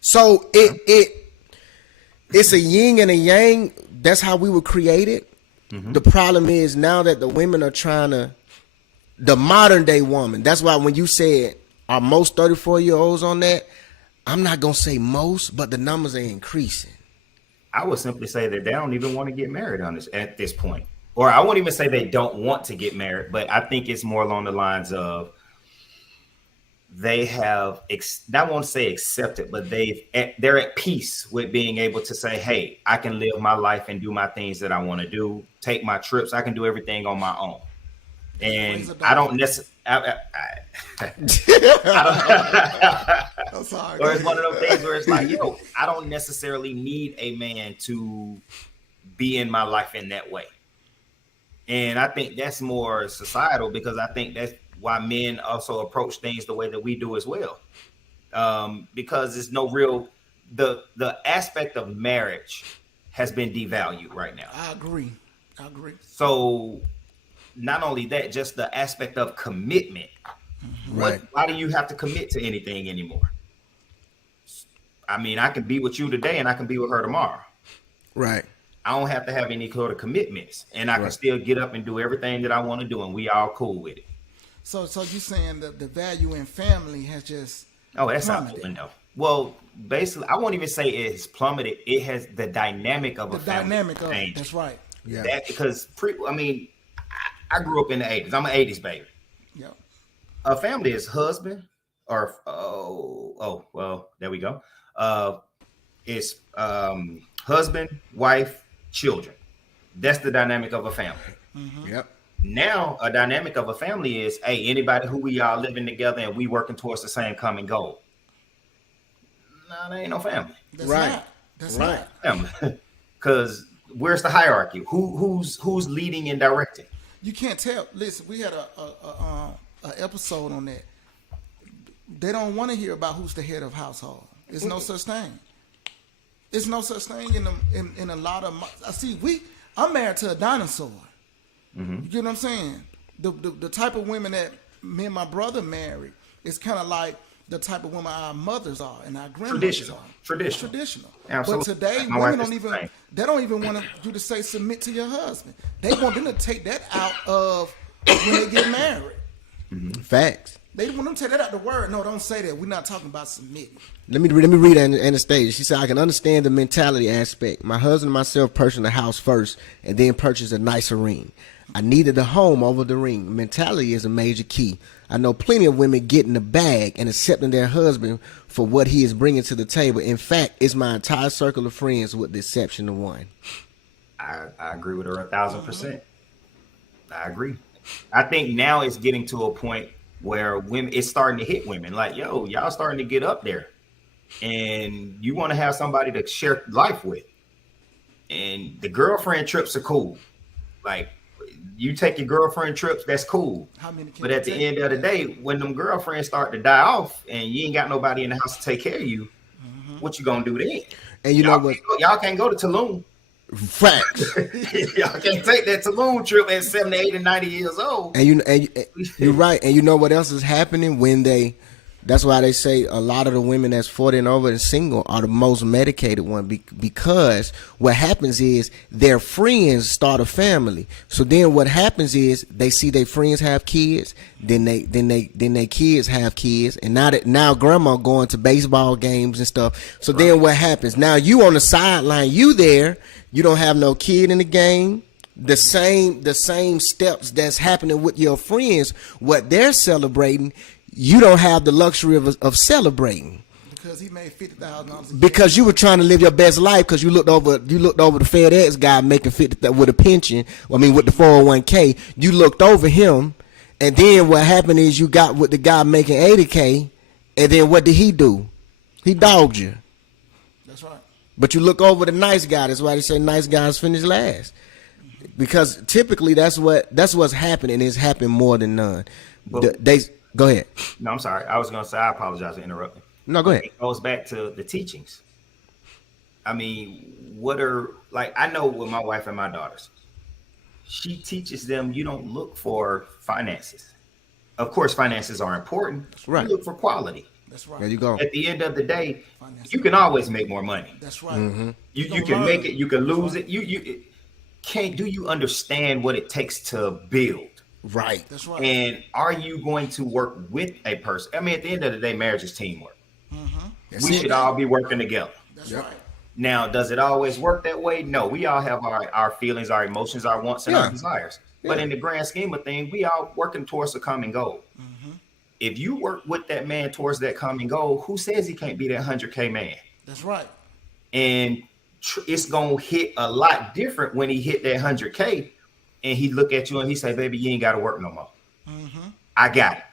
So it's a yin and a yang. That's how we were created. The problem is now that the women are trying to, the modern day woman. That's why when you said are most 34-year-olds on that, I'm not gonna say most, but the numbers are increasing. I would simply say that they don't even want to get married at this point, or I won't even say they don't want to get married, but I think it's more along the lines of they have, I won't say accepted, but they're at peace with being able to say, hey, I can live my life and do my things that I want to do, take my trips. I can do everything on my own. And I don't necessarily, I'm sorry. Or it's one of those things where it's like, I don't necessarily need a man to be in my life in that way. And I think that's more societal, because I think that's why men also approach things the way that we do as well. Because there's no real, the aspect of marriage has been devalued right now. I agree. So not only that, just the aspect of commitment. Right. Why do you have to commit to anything anymore? I mean, I can be with you today and I can be with her tomorrow. Right. I don't have to have any sort of commitments, and I can still get up and do everything that I want to do, and we all cool with it. So you saying that the value in family has just that's out the window. Well, basically, I won't even say it's plummeted. It has the dynamic of a family. That's right. Yeah. Because I grew up in the 80s. I'm an 80s baby. Yeah. A family is husband or there we go. It's husband, wife, children. That's the dynamic of a family. Yep. Now, a dynamic of a family is, hey, anybody who we all living together and we working towards the same common goal. No, that ain't no family. That's right. That's right. Because where's the hierarchy? Who's leading and directing? You can't tell. Listen, we had a episode on that. They don't want to hear about who's the head of household. There's no such thing. It's no such thing in a lot of. I'm married to a dinosaur. You get what I'm saying? The type of women that me and my brother married is kind of like the type of women our mothers are and our grandmothers are. Traditional. Absolutely. But today, women don't even want you to say submit to your husband. They want them to take that out of when they get married. Facts. They when them take that out the word. No, don't say that. We're not talking about submitting. Let me read Anastasia. She said, I can understand the mentality aspect. My husband and myself purchased a house first and then purchased a nicer ring. I needed a home over the ring. Mentality is a major key. I know plenty of women getting the bag and accepting their husband for what he is bringing to the table. In fact, it's my entire circle of friends with the exception of one. I agree with her 1,000%. I agree. I think now it's getting to a point where women, it's starting to hit women like, yo, y'all starting to get up there and you want to have somebody to share life with. And the girlfriend trips are cool. Like, you take your girlfriend trips, that's cool. But at the end of the day, when them girlfriends start to die off and you ain't got nobody in the house to take care of you, what you gonna do then? And you know what? Y'all can't go to Tulum. Facts. Y'all can't take that Tulum trip at 70, 80, 90 years old. And you're right. And you know what else is happening when that's why they say a lot of the women that's 40 and over and single are the most medicated one because what happens is their friends start a family. So then what happens is they see their friends have kids, then they kids have kids, and now grandma going to baseball games and stuff. So then what happens? Now you on the sideline, you don't have no kid in the game. The same steps that's happening with your friends, what they're celebrating, you don't have the luxury of celebrating because he made $50,000 because you were trying to live your best life because you looked over the FedEx guy making 50 with a pension. I mean, with the 401k, you looked over him, and then what happened is you got with the guy making 80K, and then what did he do? He dogged you. That's right. But you look over the nice guy. That's why they say nice guys finish last. Because typically that's what's happening. It's happened more than none. Go ahead. No, I'm sorry. I was going to say, I apologize for interrupting. No, go ahead. It goes back to the teachings. I mean, I know with my wife and my daughters, she teaches them you don't look for finances. Of course, finances are important. Right. You look for quality. That's right. There you go. At the end of the day, you can always make more money. That's right. Mm-hmm. You can make it. You can lose it. You can't. Do you understand what it takes to build? Right. That's right. And are you going to work with a person? I mean, at the end of the day, marriage is teamwork. We should all be working together. That's right. Now, does it always work that way? No, we all have our feelings, our emotions, our wants, and our desires. But in the grand scheme of things, we all working towards a common goal. If you work with that man towards that common goal, who says he can't be that 100K man? That's right. And it's going to hit a lot different when he hit that 100K and he look at you and he say, baby, you ain't got to work no more. I got it.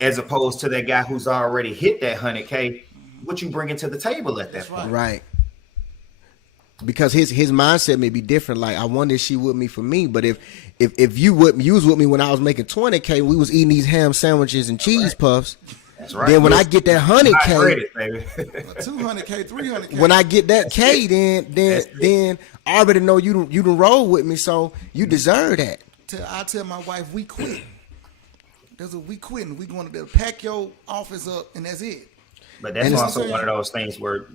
As opposed to that guy who's already hit that 100K, what you bringing to the table at that point? Right. Because his mindset may be different. Like, I wonder if she with me for me, but if you was with me when I was making 20K, we was eating these ham sandwiches and cheese puffs. That's right. Then when I get that 100K, 200K, 300K. when I get that K, then I already know you done roll with me, so you deserve that. I tell my wife we quit. We quitting. We going to pack your office up, and that's it. But that's also one of those things where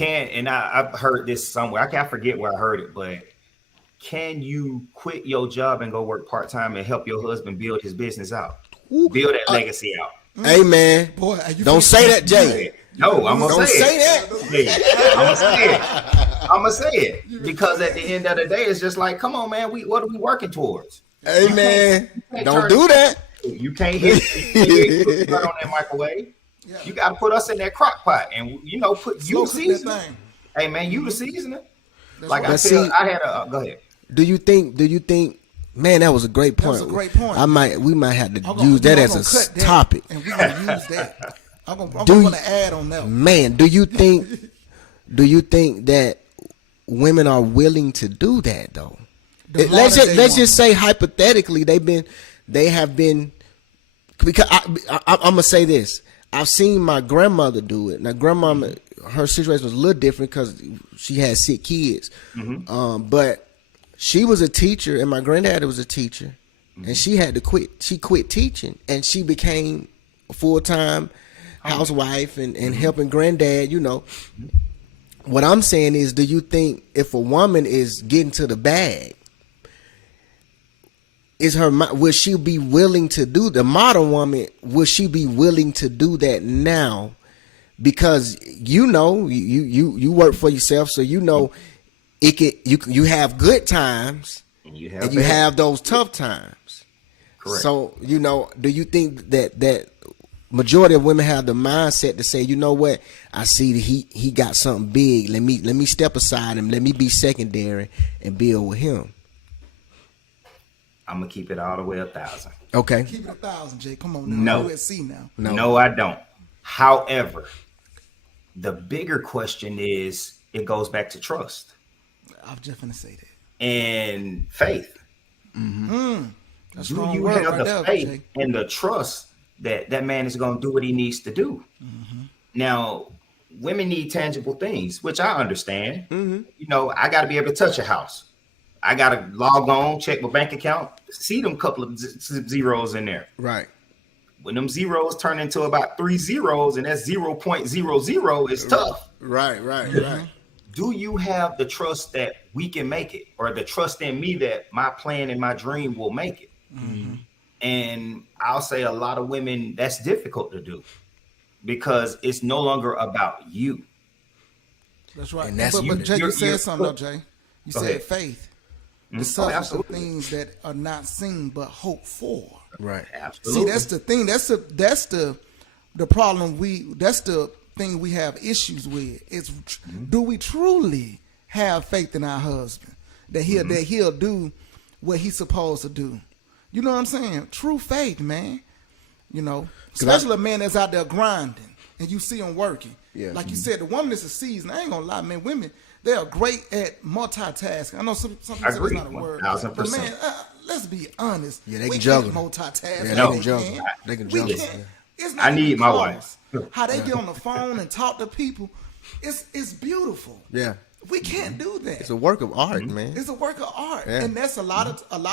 I've heard this somewhere. I forget where I heard it, but can you quit your job and go work part-time and help your husband build his business out? Build that legacy out. Hey, man. Boy, don't say that, Jay. No, I'm going to say that. I'm going to say it. I'm going to say it. Because at the end of the day, it's just like, come on, man. What are we working towards? Hey, man. Don't do that. You can't hit on that microwave. Yeah. You got to put us in that crock pot and, put you the seasoner. Hey, man, you the seasoner. Like I said, I had a, go ahead. Do you think, man, that was a great point. That was a great point. We might have to use that as a topic. And we're going to use that. I'm going to add on that one. Man, do you think that women are willing to do that though? Let's just say hypothetically they have been, because I'm going to say this. I've seen my grandmother do it. Now, grandmama, her situation was a little different because she had sick kids. But she was a teacher, and my granddad was a teacher, and she had to quit. She quit teaching, and she became a full-time housewife and helping granddad, What I'm saying is, do you think if a woman is getting to the bag, will she be willing to do the modern woman? Will she be willing to do that now? Because you work for yourself, so you have good times and you have those tough times. Correct. So do you think that majority of women have the mindset to say, you know what, I see that he got something big. Let me step aside and let me be secondary and build with him. I'm gonna keep it all the way 1,000. Okay. Keep it 1,000, Jay. Come on now. No. USC now. No, I don't. However, the bigger question is, it goes back to trust I'm just gonna say that. and faith. That's Do strong you word have right the there, faith Jay. and the trust that that man is going to do what he needs to do? Now, women need tangible things, which I understand. I got to be able to touch a house. I got to log on, check my bank account, see them couple of zeros in there. Right. When them zeros turn into about 3 zeros and that's 0.00, it's tough. Right. Do you have the trust that we can make it, or the trust in me that my plan and my dream will make it? And I'll say a lot of women, that's difficult to do because it's no longer about you. That's right. And that's but you. Jay, you You're- said something though, Jay. You Go said ahead. faith. The Oh, substance of absolutely. things that are not seen but hoped for. Right. Absolutely. See, that's the thing. That's the problem. That's the thing we have issues with. It's do we truly have faith in our husband that he'll do what he's supposed to do? You know what I'm saying? True faith, man. Especially a man that's out there grinding and you see him working. Yeah. Like you said, the woman is a season. I ain't gonna lie, man. Women, they are great at multitasking. I know some people say Agree, it's not a word, 1000%. but man, let's be honest. Yeah, they we can juggle. can't multitask. Yeah, No, they can juggle. can't. They can We juggle, can't. yeah. It's not I need even my close. wife. How they get on the phone and talk to people, it's beautiful. Yeah. We can't do that. It's a work of art, man. It's a work of art, Yeah. and that's a lot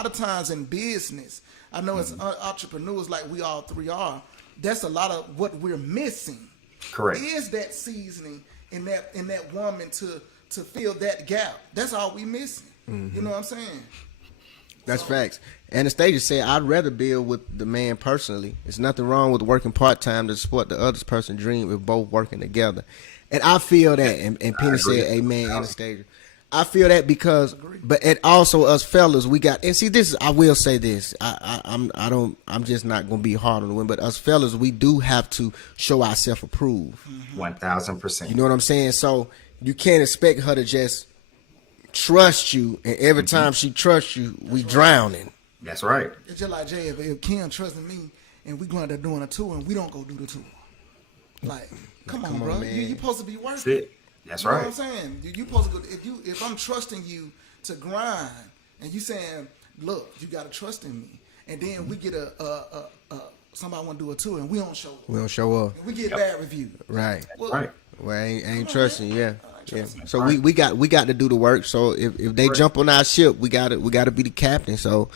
of times in business. I know as entrepreneurs, like we all three are, that's a lot of what we're missing. Correct. Is that seasoning in that woman to fill that gap? That's all we missing. You know what I'm saying? That's facts. Anastasia said, I'd rather build with the man personally. There's nothing wrong with working part-time to support the other person's dream if both working together. And I feel that. And Penny said, amen, Anastasia. I feel that because, and also us fellas, we got, and see this, I will say this, I'm just not going to be hard on the women, but us fellas, we do have to show ourselves approved. 1000%. You know what I'm saying? So you can't expect her to just trust you, and every time she trusts you, we drowning. That's right. It's just like Jay, if Kim trusting me and we going there doing a tour and we don't go do the tour. Like, come on, bro. man. You supposed to be working. That's it. That's You know right. what I'm saying? You supposed to go. If I'm trusting you to grind, and you saying, "Look, you got to trust in me," and then we get somebody want to do a tour and we don't show up, We don't show up. and we get bad reviews. Right. Well, Right. Well, I ain't trusting you, yeah. trusting So we got to do the work. So if they jump on our ship, we got to be the captain. So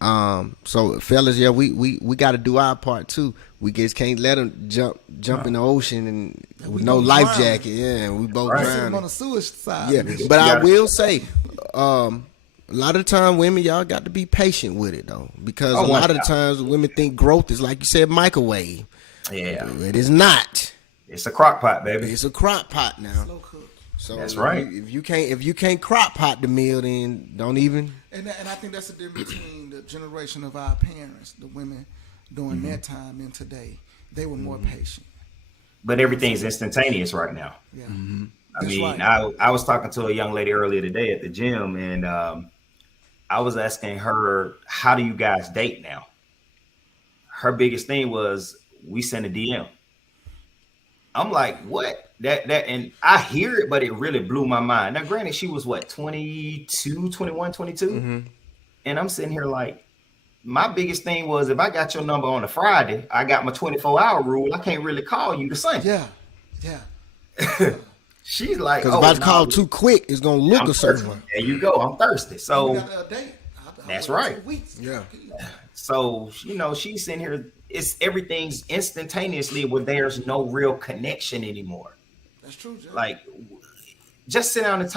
fellas, yeah, we got to do our part too. We just can't let them jump in the ocean and with no both life drown. jacket. Yeah, and we both Sitting on drowning. the sewage side. Yeah, of this. but I gotta- will say, a lot of the time, women, y'all got to be patient with it though, because a lot of the times women think growth is like you said, microwave. Yeah. It is not. It's a crock pot, baby. It's a crock pot now. Slow cook. So That's right. If you can't crock pot the meal, then don't even. And I think that's the difference between the generation of our parents, the women during that time and today. They were more patient. But everything's instantaneous right now. Yeah. Mm-hmm. I That's mean, right. I was talking to a young lady earlier today at the gym, and I was asking her, how do you guys date now? Her biggest thing was, we send a DM. I'm like, what? That and I hear it, but it really blew my mind. Now, granted, she was what, 22, 21, 22? Mm-hmm. And I'm sitting here like, my biggest thing was, if I got your number on a Friday, I got my 24-hour rule. I can't really call you the Sunday. Yeah. She's like, Because oh, if I no, call too quick, it's gonna look I'm a certain thirsty. way. There you go. I'm thirsty. We So, got a date. That's I waited right. 2 weeks. Yeah. so she's sitting here. It's everything's instantaneously where there's no real connection anymore. That's true, Jay. Like, just sit down and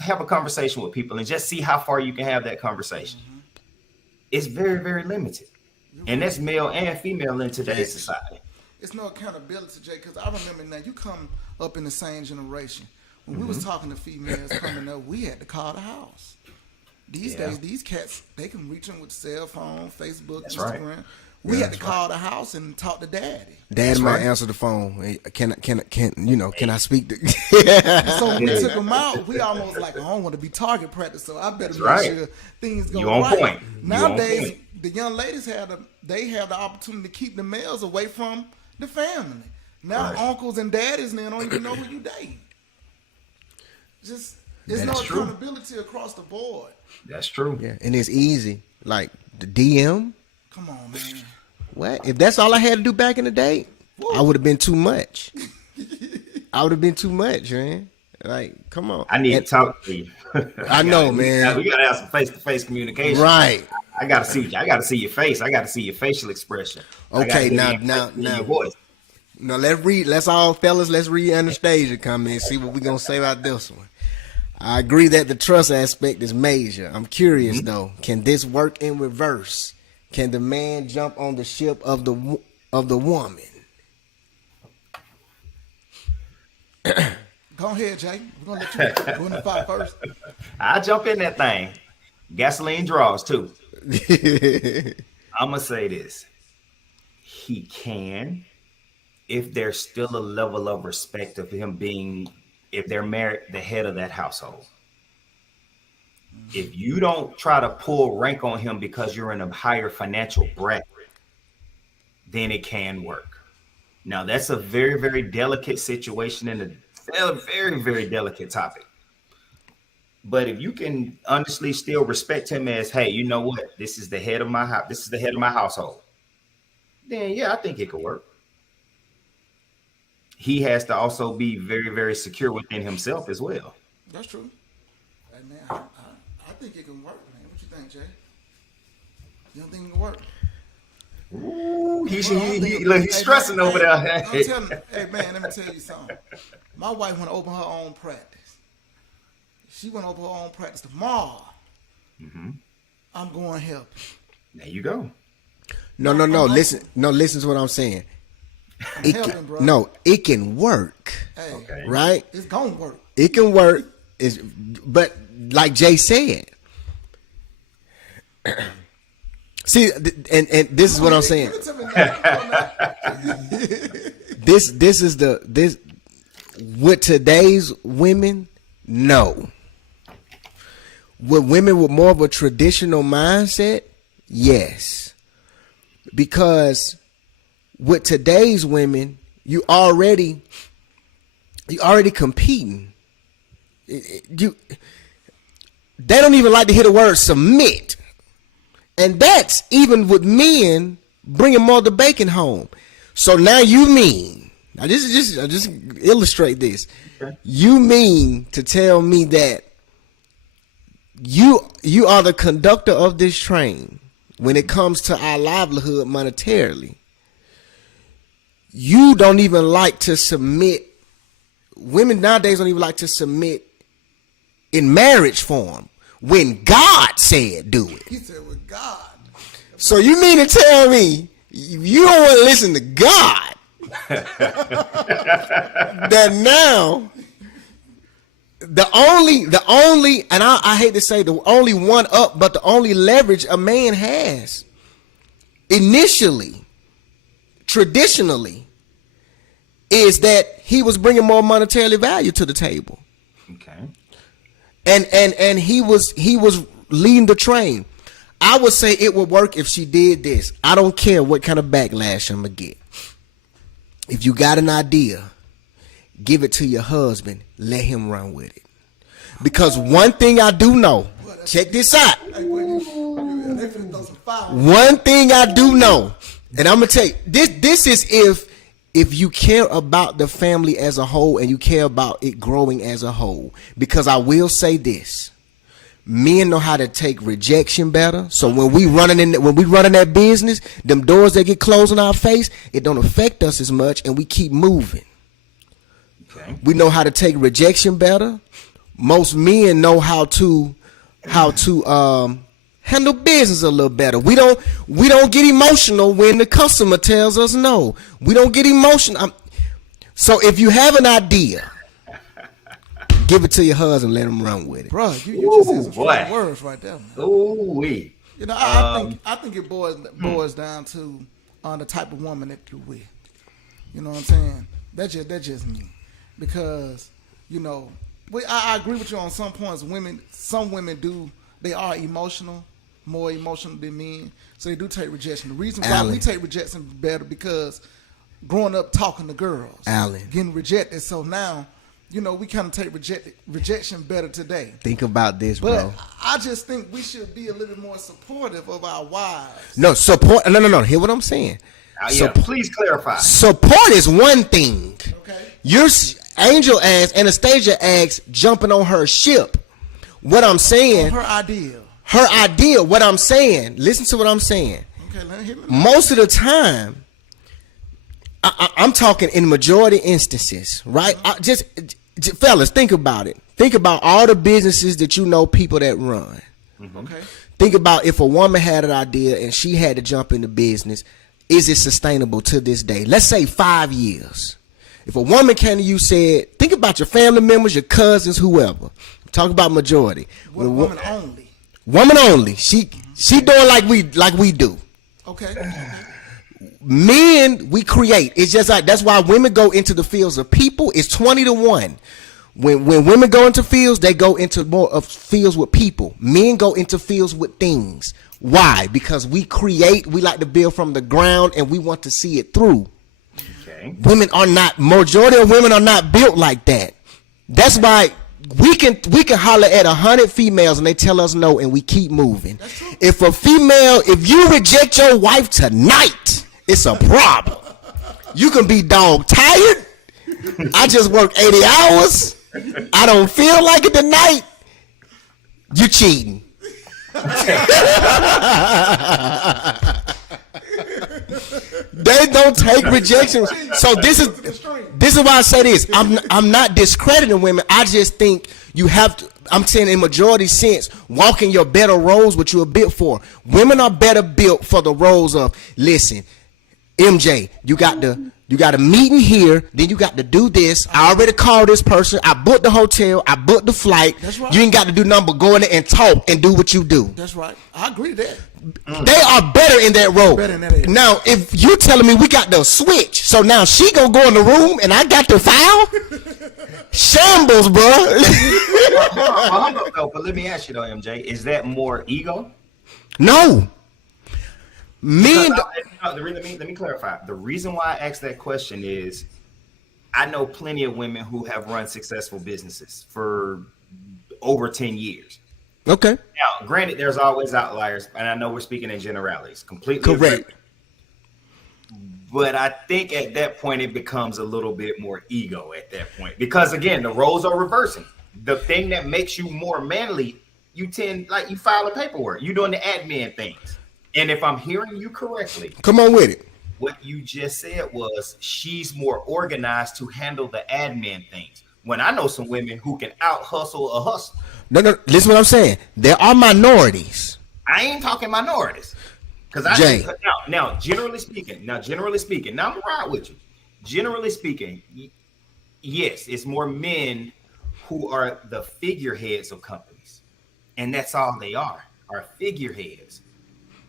have a conversation with people, and just see how far you can have that conversation. it's very, very limited. And that's male and female in today's society. It's no accountability, Jay, because I remember now you come up in the same generation. When we was talking to females coming up, we had to call the house. These days, these cats, they can reach them with cell phone, Facebook, That's Instagram. right. We had to call the house and talk to daddy. Dad might right. answer the phone. Hey, can I speak to? So when we took them out, we almost like, I don't want to be target practice, so I better make right. sure things go You on right. point. You on Nowadays, point. the young ladies have the opportunity to keep the males away from the family. Now Right. uncles and daddies now don't even know who you date. Just there's no That's true. accountability across the board. That's true. Yeah, and it's easy. Like the DM. Come on, man. What if that's all I had to do back in the day? I would have been too much. I would have been too much, man. Like, come on. I need to talk to you. I know, man. We gotta have some face-to-face communication. Right. I gotta see you. I gotta see your face. I gotta see your facial expression. I gotta Okay, hear now, your voice. No, let's all fellas, let's read Anastasia comment and see what we're gonna say about this one. I agree that the trust aspect is major. I'm curious though, can this work in reverse? Can the man jump on the ship of the woman? Go ahead, Jay. We're gonna let you go in the fight first. I jump in that thing. Gasoline draws too. I'm gonna say this. He can, if there's still a level of respect of him being, if they're married, the head of that household. If you don't try to pull rank on him because you're in a higher financial bracket, then it can work. Now that's a very, very delicate situation and a very, very delicate topic. But if you can honestly still respect him as, hey, you know what? This is the head of my house. This is the head of my household. Then yeah, I think it could work. He has to also be very, very secure within himself as well. That's true. Hey, man, I think it can work, man. What you think, Jay? You don't think it can work? Ooh, Well, he's stressing over there. I'm telling you, hey man, let me tell you something. My wife want to open her own practice. She want to open her own practice tomorrow. I'm going to help. There you go. No. Listen to what I'm saying. It helping, can, bro. no, it can work, Hey, Okay. right? it's gonna work. It can work. But like Jay said, see, and this is what I'm saying. Give it to me now. This is this with today's women. No, with women with more of a traditional mindset, yes, because with today's women, you already competing. They don't even like to hear the word submit, and that's even with men bringing more of the bacon home. So now you mean, now this is just illustrate this. Okay. You mean to tell me that you are the conductor of this train when it comes to our livelihood monetarily? You don't even like to submit. Women nowadays don't even like to submit in marriage form when God said do it. He said with God. So you mean to tell me you don't want to listen to God? That now the only, and I hate to say the only one up, but the only leverage a man has initially, traditionally, is that he was bringing more monetary value to the table. Okay. And he was leading the train. I would say it would work if she did this. I don't care what kind of backlash I'm gonna get. If you got an idea, give it to your husband. Let him run with it. Because one thing I do know, check this out. Hey, boy, they finna throw some fire. One thing I do know, and I'm gonna tell you, this is if you care about the family as a whole and you care about it growing as a whole. Because I will say this. Men know how to take rejection better. So when we running that business, them doors that get closed in our face, it don't affect us as much, and we keep moving. Okay. We know how to take rejection better. Most men know how to handle business a little better. We don't get emotional when the customer tells us no. We don't get emotional. So if you have an idea, give it to your husband, let him run with it. Bro, you just said some boy. strong words right there. Man. Ooh wee. You know, I think it boils down to the type of woman that you're with. You know what I'm saying? That's just me, because you know, I agree with you on some points. Some women they are emotional, more emotional than men, so they do take rejection. The reason why we take rejection better because growing up talking to girls, getting rejected. So now, you know, we kind of take rejection better today. Think about this, But bro. I just think we should be a little more supportive of our wives. No, support. No. Hear what I'm saying. Please clarify. Support is one thing. Okay. Your Angel ass, Anastasia ass jumping on her ship. What I'm saying. Her idea. What I'm saying. Listen to what I'm saying. Okay, let me hear me. Most of the time, I'm talking in majority instances, right? Fellas, think about it. Think about all the businesses that you know, people that run. Okay. Think about if a woman had an idea and she had to jump into business, is it sustainable to this day? Let's say 5 years. If a woman came to you said, think about your family members, your cousins, whoever. Talk about majority. Woman only. Woman only. She doing like we do. Okay. Men, we create. It's just like, that's why women go into the fields of people. It's 20-1. When women go into fields, they go into more of fields with people. Men go into fields with things. Why? Because we create, we like to build from the ground, and we want to see it through. Okay. Majority of women are not built like that. That's why we can holler at 100 females and they tell us no, and we keep moving. If you reject your wife tonight, it's a problem. You can be dog tired. I just worked 80 hours. I don't feel like it tonight. You cheating. They don't take rejection. So this is why I say this. I'm not discrediting women. I just think you have to. I'm saying in majority sense, walk in your better roles, what you are built for. Women are better built for the roles of, listen, MJ, you got a meeting here, then you got to do this. I already called this person. I booked the hotel. I booked the flight. That's right. You ain't got to do nothing but go in there and talk and do what you do. That's right. I agree with that. They are better in that role. Better in that area. Now, if you telling me we got to switch, so now she gonna go in the room and I got to file? Shambles, bro. Hold up, though, but let me ask you though, MJ, is that more ego? No. Men. Let me clarify. The reason why I asked that question is I know plenty of women who have run successful businesses for over 10 years. Okay. Now, granted, there's always outliers, and I know we're speaking in generalities. Completely correct. Agree. But I think at that point it becomes a little bit more ego at that point, because again, the roles are reversing. The thing that makes you more manly, you file the paperwork, you're doing the admin things. And if I'm hearing you correctly, come on with it. What you just said was she's more organized to handle the admin things. When I know some women who can out hustle a hustle. No, listen what I'm saying. There are minorities. I ain't talking minorities. Because now, generally speaking, I'm gonna ride with you. Generally speaking, yes, it's more men who are the figureheads of companies. And that's all they are figureheads.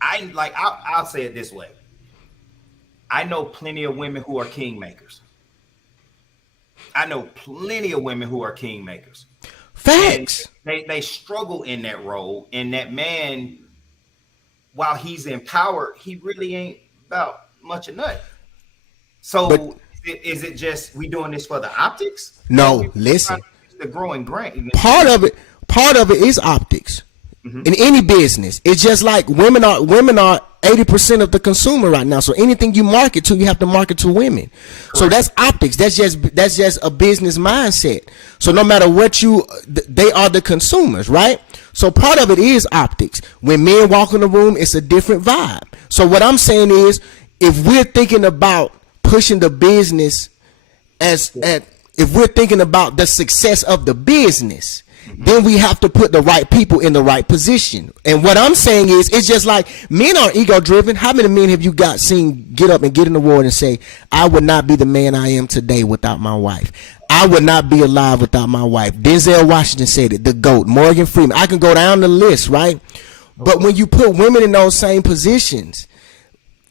I'll say it this way. I know plenty of women who are kingmakers. Facts. And they struggle in that role, and that man, while he's in power, he really ain't about much of nothing. So is it just we doing this for the optics? No, listen. The growing grain. Part of it is optics. Mm-hmm. In any business, it's just like women are 80% of the consumer right now. So anything you market to, you have to market to women. Correct. So that's optics. That's just a business mindset. So no matter what they are the consumers, right? So part of it is optics. When men walk in the room, it's a different vibe. So what I'm saying is, if we're thinking about pushing the business if we're thinking about the success of the business, then we have to put the right people in the right position. And what I'm saying is, it's just like men are ego driven. How many men have you got seen get up and get an award and say, I would not be the man I am today without my wife. I would not be alive without my wife. Denzel Washington said it, the GOAT, Morgan Freeman. I can go down the list, right? But when you put women in those same positions,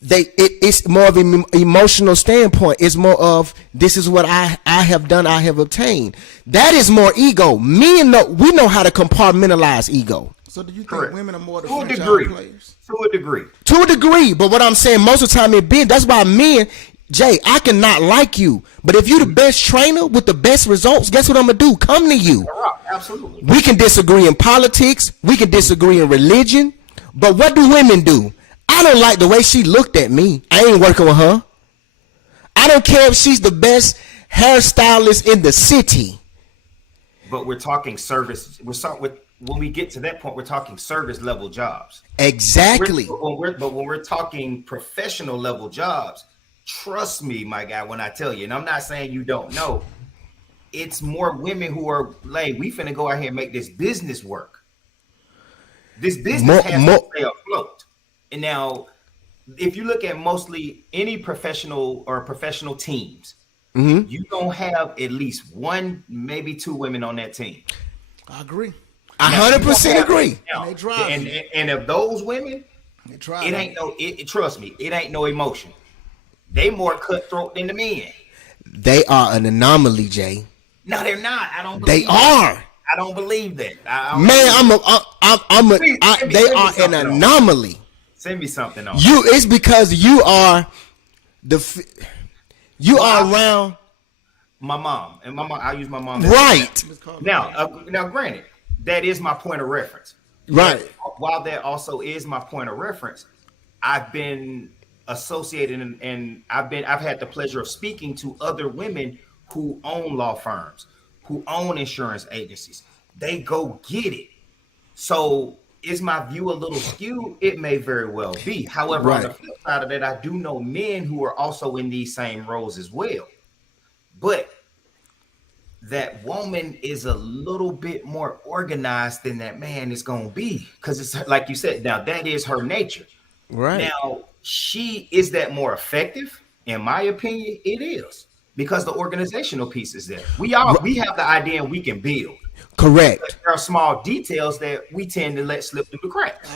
it's more of an emotional standpoint. It's more of, this is what I have done, I have obtained. That is more ego. We know how to compartmentalize ego. So do you think Correct. women are more the To a franchise degree. players? To a degree. To a degree, but what I'm saying, most of the time it been, that's why men, Jay, I cannot like you, but if you the best trainer with the best results, guess what I'm gonna do? Come to you. Absolutely. We can disagree in politics, we can disagree in religion, but what do women do? I don't like the way she looked at me. I ain't working with her. I don't care if she's the best hairstylist in the city. But we're talking service. When we get to that point, we're talking service level jobs. Exactly. But when we're talking professional level jobs, trust me, my guy, when I tell you, and I'm not saying you don't know, it's more women who are like, we finna go out here and make this business work. This business has to stay afloat. And now, if you look at mostly any professional or professional teams, you don't have at least one, maybe two women on that team. I agree. 100% agree. Now, They drive and if those women, They try. it ain't trust me, it ain't no emotion. They more cutthroat than the men. They are an anomaly, Jay. No, they're not. I don't. They Believe that. are. I don't believe that. They are an anomaly. Send me something on. It's because you are around. My mom and my mom. I use my mom. Right. Now, granted, that is my point of reference. Right. But while that also is my point of reference, I've been associated and I've had the pleasure of speaking to other women who own law firms, who own insurance agencies. They go get it. So is my view a little skewed? It may very well be. However, on the flip side of that, I do know men who are also in these same roles as well. But that woman is a little bit more organized than that man is going to be. Because it's like you said, now that is her nature. Right. Now, is that more effective? In my opinion, it is. Because the organizational piece is there. We have the idea and we can build. Correct. But there are small details that we tend to let slip through the cracks.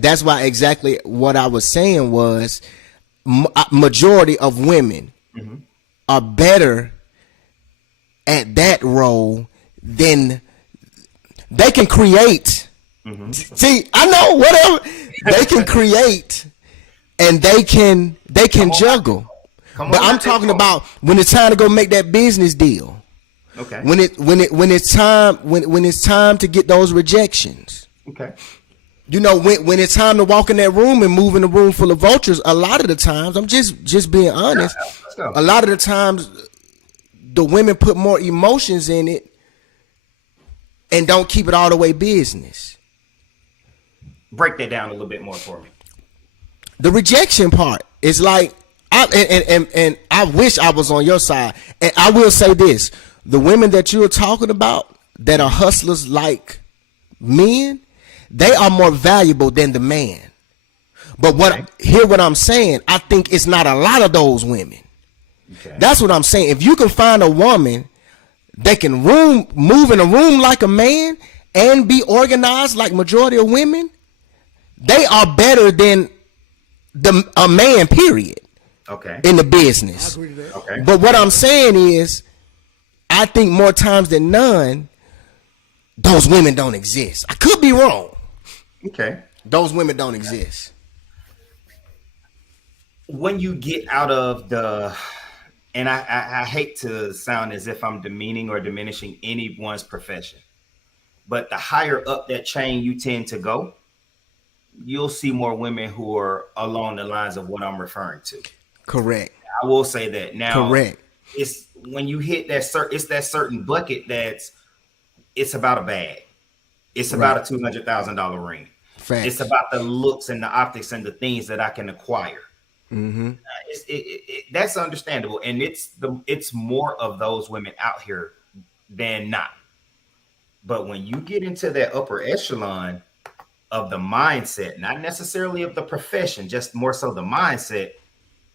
That's why exactly what I was saying was majority of women are better at that role than they can create. See, I know whatever they can create and they can juggle. But I'm talking about when it's time to go make that business deal. Okay. When it's time to get those rejections. Okay. You know, when it's time to walk in that room and move in a room full of vultures, a lot of the times, I'm just being honest, a lot of the times the women put more emotions in it and don't keep it all the way business. Break that down a little bit more for me. The rejection part is like, I wish I was on your side. And I will say this, the women that you're talking about that are hustlers like men, they are more valuable than the man. But hear what I'm saying, I think it's not a lot of those women. Okay. That's what I'm saying. If you can find a woman that can move in a room like a man and be organized like majority of women, they are better than a man, period. Okay. In the business. I agree to that. Okay. But what I'm saying is, I think more times than none, those women don't exist. I could be wrong. Okay. Those women don't exist. When you get out of and I hate to sound as if I'm demeaning or diminishing anyone's profession, but the higher up that chain you tend to go, you'll see more women who are along the lines of what I'm referring to. Correct. I will say that. Now, correct. It's when you hit that it's that certain bucket it's about a bag. It's about a $200,000 ring. Facts. It's about the looks and the optics and the things that I can acquire. That's understandable, and it's more of those women out here than not. But when you get into that upper echelon of the mindset, not necessarily of the profession, just more so the mindset,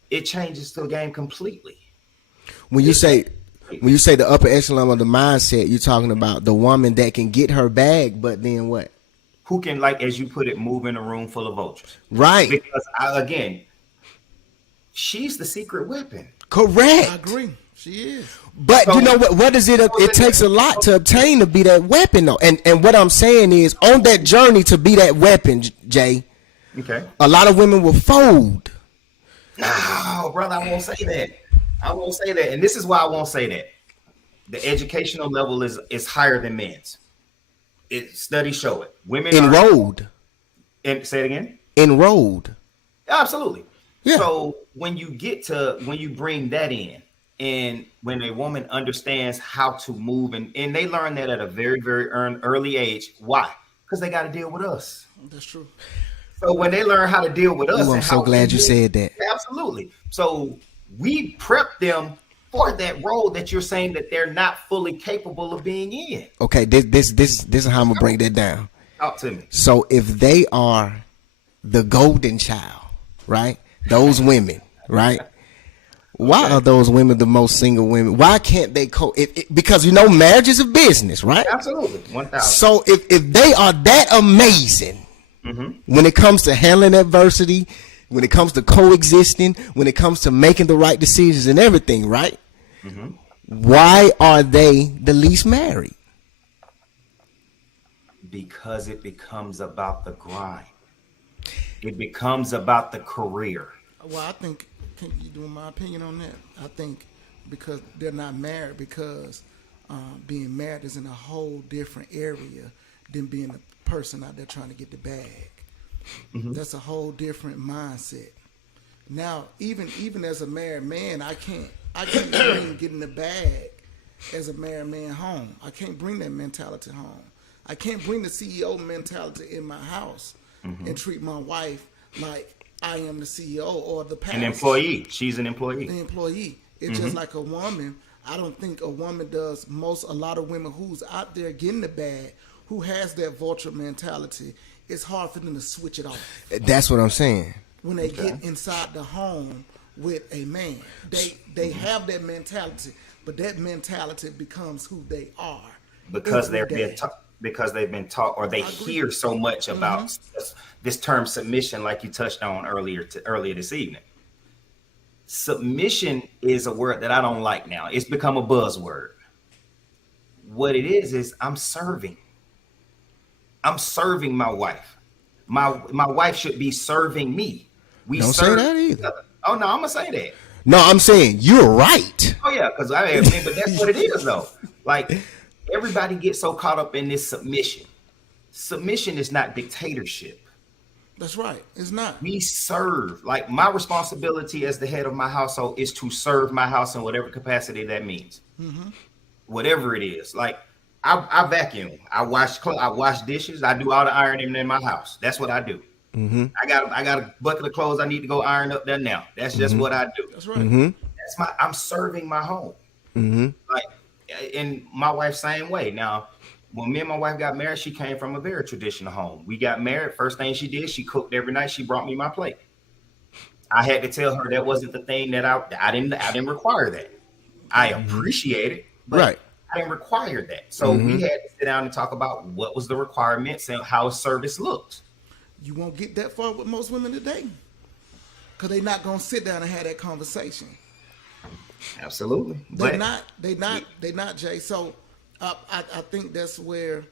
it changes the game completely. When you say the upper echelon of the mindset, you're talking about the woman that can get her bag, but then what? Who can, like, as you put it, move in a room full of vultures. Right. Because, again, she's the secret weapon. Correct. I agree. She is. But So- you know what is it? It takes a lot to obtain to be that weapon, though. And what I'm saying is, on that journey to be that weapon, Jay, Okay. a lot of women will fold. No, brother, I won't say that. I won't say that. And this is why I won't say that. The educational level is higher than men's. Studies show it. Women Enrolled. Say it again. Enrolled. Absolutely. Yeah. So when you bring that in, and when a woman understands how to move, and they learn that at a very, very early age. Why? Because they got to deal with us. That's true. So when they learn how to deal with us, Ooh, I'm and so how glad we you deal- said that. Absolutely. So we prep them for that role that you're saying that they're not fully capable of being in. Okay, this is how I'm gonna break that down. Talk to me. So if they are the golden child, right? Those women, right? Why are those women the most single women? Why can't they because marriage is a business, right? Absolutely. 1,000. So if they are that amazing when it comes to handling adversity, when it comes to coexisting, when it comes to making the right decisions and everything, right? Why are they the least married? Because it becomes about the grind. It becomes about the career. Well, I think, can you do my opinion on that? I think because they're not married, because being married is in a whole different area than being the person out there trying to get the bag. That's a whole different mindset. Now, even as a married man, I can't bring getting the bag as a married man home. I can't bring that mentality home. I can't bring the CEO mentality in my house and treat my wife like I am the CEO or the pastor. An employee. She's an employee. The employee. It's just like a woman. I don't think a woman does a lot of women who's out there getting the bag, who has that vulture mentality. It's hard for them to switch it off. That's what I'm saying. When they get inside the home with a man, they have that mentality, but that mentality becomes who they are Because every day. because they've been taught, or they hear so much about this term submission, like you touched on earlier this evening. Submission is a word that I don't like now. It's become a buzzword. What it is I'm serving. I'm serving my wife. My wife should be serving me. We Don't serve say that either. each other. Oh no, I'm gonna say that. No, I'm saying you're right. Oh yeah, because I mean, but that's what it is though. Like everybody gets so caught up in this submission. Submission is not dictatorship. That's right. It's not. We serve. Like my responsibility as the head of my household is to serve my house in whatever capacity that means. Whatever it is. Like I vacuum. I wash dishes. I do all the ironing in my house. That's what I do. I got a bucket of clothes I need to go iron up there now. That's just what I do. That's right. I'm serving my home. Like, and my wife same way. Now, when me and my wife got married, she came from a very traditional home. We got married. First thing she did, she cooked every night. She brought me my plate. I had to tell her that wasn't the thing that I didn't require that. I appreciate it, but Right. I didn't require that. So we had to sit down and talk about what was the requirements and how service looked. You won't get that far with most women today, because they're not gonna sit down and have that conversation. Absolutely. They're not, Jay. So I think that's where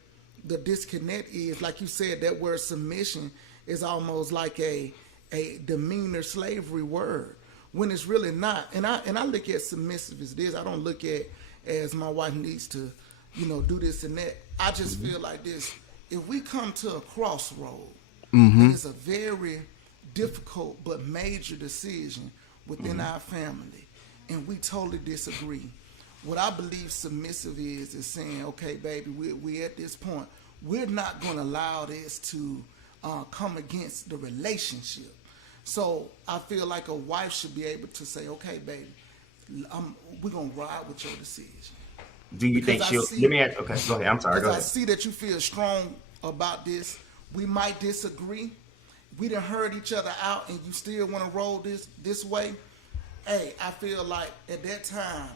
the disconnect is. Like you said, that word submission is almost like a demeanor slavery word, when it's really not. And I look at submissive as this. I don't look at as my wife needs to, do this and that. I just feel like this. If we come to a crossroad, and it's a very difficult but major decision within our family, and we totally disagree. What I believe submissive is saying, okay, baby, we at this point. We're not going to allow this to come against the relationship. So I feel like a wife should be able to say, okay, baby, we're going to ride with your decision. Do you think Because I she'll? see- Let me ask. Okay, go ahead. I'm sorry. Go Because I ahead. see that you feel strong about this. We might disagree. We done heard each other out, and you still want to roll this way. Hey, I feel like at that time,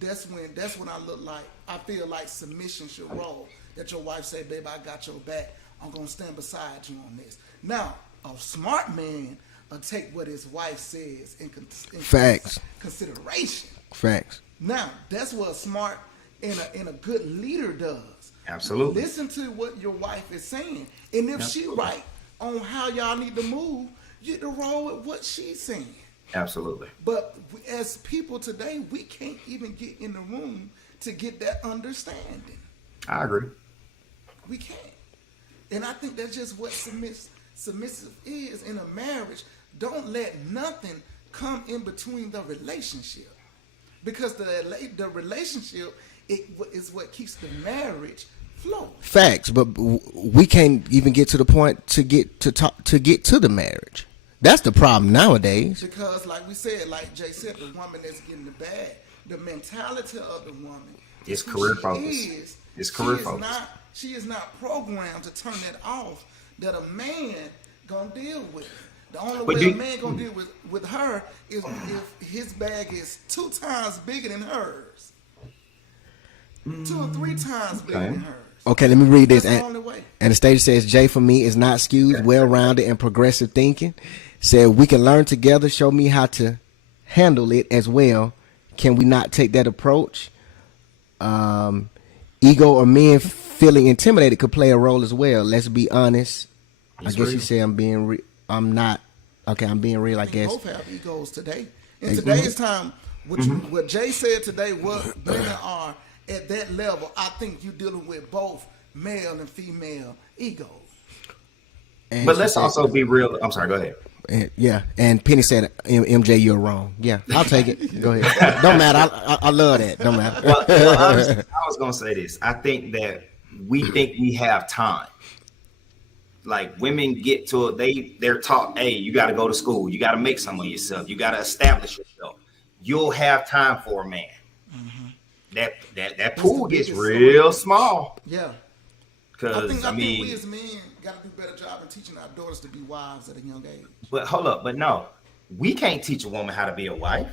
that's when I look like I feel like submission should roll. That your wife say, "Babe, I got your back. I'm gonna stand beside you on this." Now, a smart man will take what his wife says in Facts. consideration. Facts. Now, that's what a smart and a good leader does. Absolutely. Listen to what your wife is saying. And if she right on how y'all need to move, you get to roll with what she's saying. Absolutely. But as people today, we can't even get in the room to get that understanding. I agree. We can't. And I think that's just what submissive is in a marriage. Don't let nothing come in between the relationship. Because the relationship is what keeps the marriage flow. Facts, but we can't even get to the point to get to the marriage. That's the problem nowadays. Because, like we said, like Jay said, the woman that's getting the bag, the mentality of the woman It's who career she focused. is. It's career focused. She is not programmed to turn that off. That a man gonna deal with. The only way a man gonna deal with her is if his bag is 2 times bigger than hers, 2 or 3 times bigger than hers. Okay, let me read this. That's the only way. And the stage says, Jay for me is not skewed, well-rounded, and progressive thinking. Said, we can learn together. Show me how to handle it as well. Can we not take that approach? Ego or men feeling intimidated could play a role as well. Let's be honest. It's I guess real. you say I'm being I'm not. Okay, I'm being real, I guess. Both have egos today. In today's time, what Jay said today, what women are at that level, I think you're dealing with both male and female egos. And But she let's said- also be real. I'm sorry. Go ahead. Yeah, and Penny said, MJ, you're wrong. Yeah, I'll take it. Go ahead. Don't matter. I love that. Don't matter. Well, honestly, I was gonna say this. I think that we think we have time. Like women get to it, they're taught, hey, you got to go to school, you got to make some of yourself, you got to establish yourself. You'll have time for a man. That pool gets real small. Yeah. Because I think I we mean, as men got to do a better job in teaching our daughters to be wives at a young age. but hold up, but no, we can't teach a woman how to be a wife.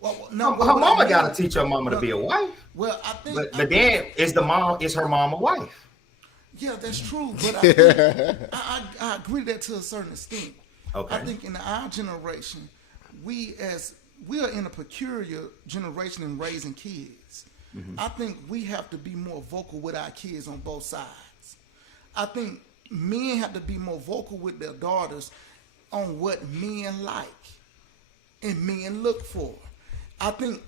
Well, no, Her mama got to teach her mama to be a wife. Well, I think. But then is her mom a wife? Yeah, that's true, but I, think, I agree with that to a certain extent. Okay. I think in our generation, we are in a peculiar generation in raising kids. I think we have to be more vocal with our kids on both sides. I think men have to be more vocal with their daughters on what men like and men look for. I think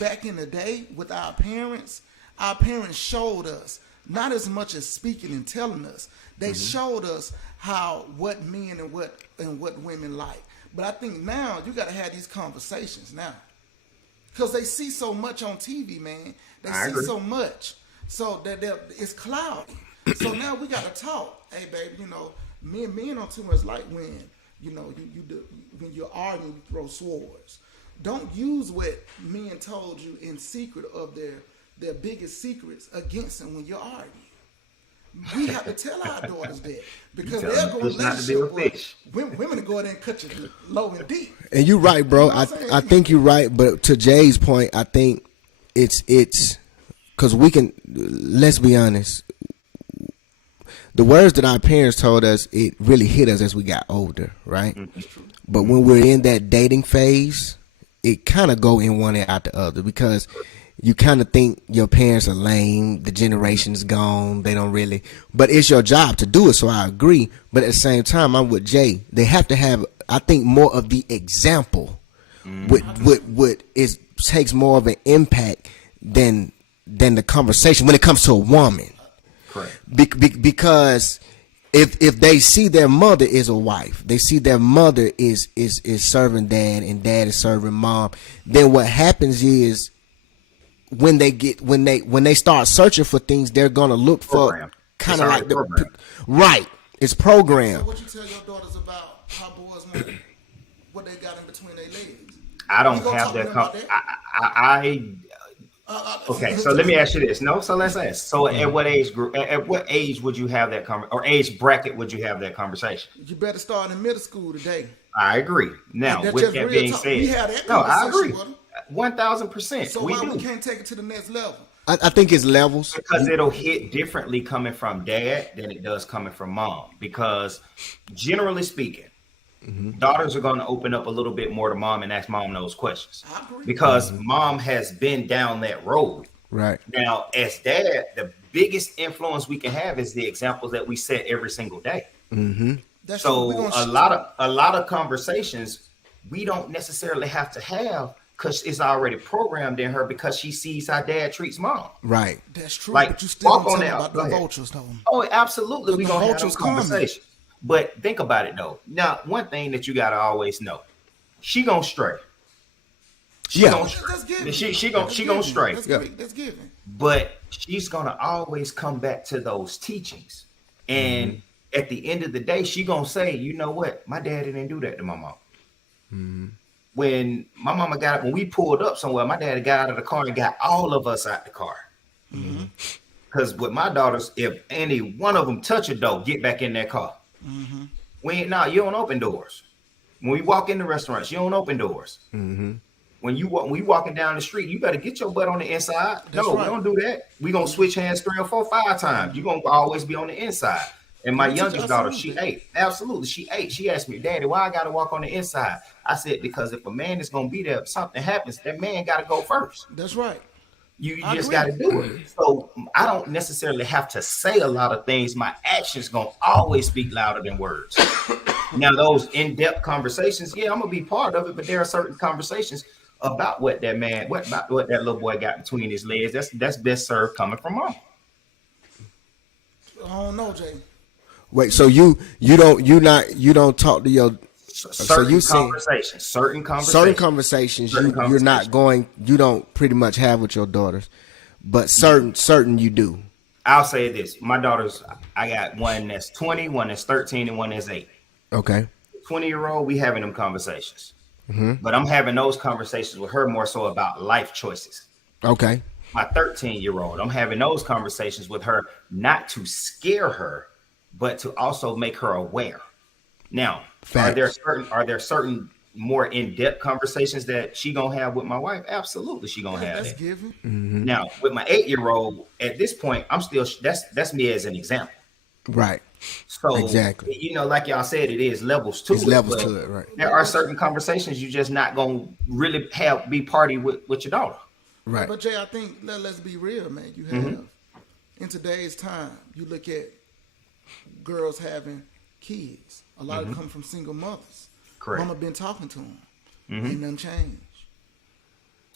back in the day with our parents showed us, not as much as speaking and telling us, they showed us what men and what women like. But I think now you got to have these conversations now, because they see so much on TV, man. They I see agree. so much, so that it's cloudy. So now we got to talk. Hey, baby, men don't too much like when when you're arguing, you throw swords. Don't use what men told you in secret of their biggest secrets against them when you're arguing. We have to tell our daughters that, because tell they're them going fish not to be with fish. Women go in there and cut you low and deep. And you're right, bro. You know what I'm saying? I think you're right. But to Jay's point, I think it's because we can. Let's be honest. The words that our parents told us, it really hit us as we got older, right? But when we're in that dating phase, it kind of go in one ear out the other, because you kind of think your parents are lame, the generation's gone, they don't really, but it's your job to do it, so I agree. But at the same time, I'm with Jay. They have to have, I think, more of the example. What takes more of an impact than the conversation when it comes to a woman. Correct. Because if they see their mother is a wife, they see their mother is serving dad and dad is serving mom, then what happens is when they start searching for things, they're gonna look for kind of like right. It's programmed. So what you tell your daughters about how boys want what they got in between their legs? I don't You gonna have talk to that. them about that? Okay, so let me ask you this. No, so let's ask. So at what age group? At what age would you have that or age bracket would you have that conversation? You better start in middle school today. I agree. Now, That's with just that real being talk. said, We had that no, I conversation agree. with 'em. 1000%. So we why do. we can't take it to the next level? I think it's levels. Because it'll hit differently coming from dad than it does coming from mom. Because generally speaking, daughters are going to open up a little bit more to mom and ask mom those questions. I agree. Because mom has been down that road. Right. Now, as dad, the biggest influence we can have is the examples that we set every single day. That's So what we gonna a lot of conversations we don't necessarily have to have because it's already programmed in her because she sees how dad treats mom. Right. That's true. Like, But you still walk don't on tell that. about Go the ahead. vultures, though. Oh, absolutely. We're the going to have vultures those conversations. But think about it, though. Now, one thing that you got to always know, she going to stray. She Yeah. gonna stray. That's given. She gonna stray. That's given. But she's gonna always come back to those teachings. And at the end of the day, she gonna say, you know what? My daddy didn't do that to my mom. When my mama when we pulled up somewhere, my daddy got out of the car and got all of us out the car. Because with my daughters, if any one of them touch a door, get back in that car. You don't open doors. When we walk in the restaurants, you don't open doors. When we walking down the street, you better get your butt on the inside. No, right. we don't do that. We gonna switch hands 3 or 4, 5 times. You gonna always be on the inside. And my youngest daughter, she ate. Absolutely, she ate. She asked me, Daddy, why I gotta walk on the inside? I said, because if a man is gonna be there, if something happens, that man gotta go first. That's right. You I just agree. got to do it. So I don't necessarily have to say a lot of things. My actions going to always speak louder than words. Now, those in-depth conversations, yeah, I'm going to be part of it, but there are certain conversations about what that little boy got between his legs. That's best served coming from mom. I don't know, Jay. Wait, so you don't talk to your Certain certain conversations. conversations Certain you're not going, you don't pretty much have with your daughters, but certain you do. I'll say this. My daughters, I got one that's 20, one that's 13, and one that's 8. Okay. 20-year-old, we having them conversations. But I'm having those conversations with her more so about life choices. Okay. My 13-year-old, I'm having those conversations with her not to scare her, but to also make her aware. Now, Facts. are there certain more in-depth conversations that she gonna have with my wife? Absolutely, she gonna have That's that. given. Now, with my 8-year-old, at this point, I'm still that's me as an example. Right. So Exactly. like y'all said, it is levels to It's it. levels but to it, right. There are certain conversations you just not gonna really be party with your daughter. Right. But Jay, I think let's be real, man. You have in today's time, you look at girls having kids. A lot of them come from single mothers. Correct. Mama been talking to them. Ain't nothing changed.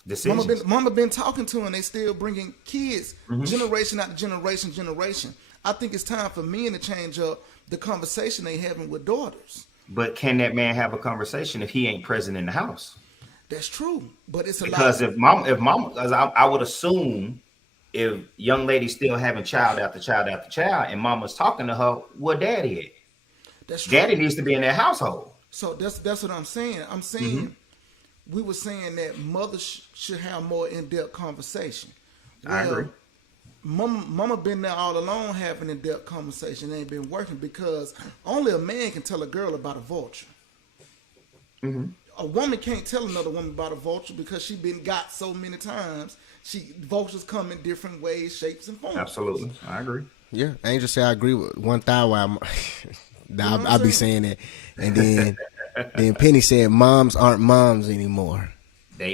Decisions. Mama been talking to them. And they still bringing kids generation after generation. I think it's time for men to change up the conversation they having with daughters. But can that man have a conversation if he ain't present in the house? That's true, but it's a Because lot. if mama, because I would assume if young lady still having child after child after child, and mama's talking to her, where daddy at? That's true. Daddy needs to be in that household. So that's what I'm saying. I'm saying we were saying that mothers should have more in-depth conversation. I agree. Mama been there all along having in-depth conversation. It ain't been working because only a man can tell a girl about a vulture. A woman can't tell another woman about a vulture because she been got so many times. Vultures come in different ways, shapes, and forms. Absolutely, I agree. Yeah. Angel said I agree with one thigh while what I'll I'm be saying that. And then Penny said moms aren't moms anymore.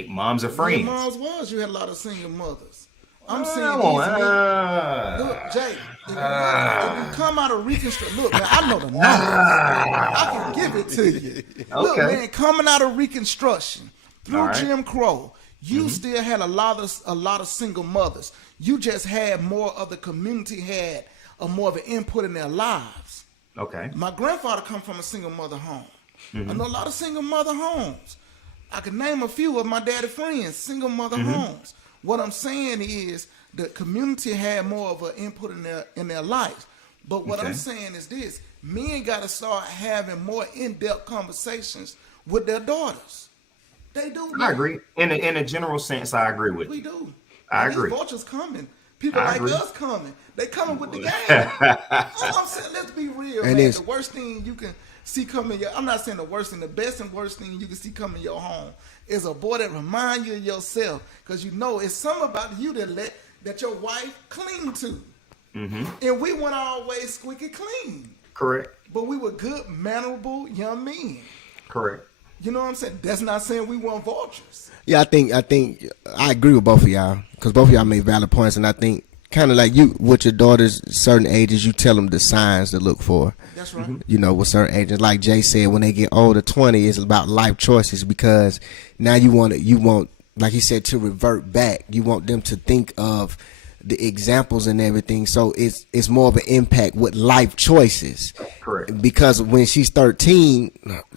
Moms are Your friends. moms was you had a lot of single mothers. I'm saying look, Jay, if you come out of Reconstruction, look, man, I know the numbers. I can give it to you. Look, man, coming out of Reconstruction through Jim Crow, you still had a lot of single mothers. You just had more of the community had a more of an input in their lives. Okay. My grandfather come from a single mother home. I know a lot of single mother homes. I can name a few of my daddy friends, single mother homes. What I'm saying is the community had more of an input in their lives. But what I'm saying is this: men got to start having more in-depth conversations with their daughters. They do. I agree. In a general sense, I agree with We you. do. I These agree. vultures coming. People I like agree. us coming. They coming with the game. I'm saying, let's be real, And man. it's- The worst thing you can see coming I'm not saying the worst thing, the best and worst thing you can see coming your home is a boy that remind you of yourself. Because you know it's something about you that your wife cling to. And we weren't always squeaky clean. Correct. But we were good, mannerable young men. Correct. You know what I'm saying? That's not saying we weren't vultures. Yeah, I think I agree with both of y'all because both of y'all made valid points, and I think kind of like you with your daughters, certain ages, you tell them the signs to look for. That's right. You know, with certain ages, like Jay said, when they get older, 20, it's about life choices because now you want, like he said, to revert back. You want them to think of the examples and everything. So it's more of an impact with life choices. Correct. Because when she's 13,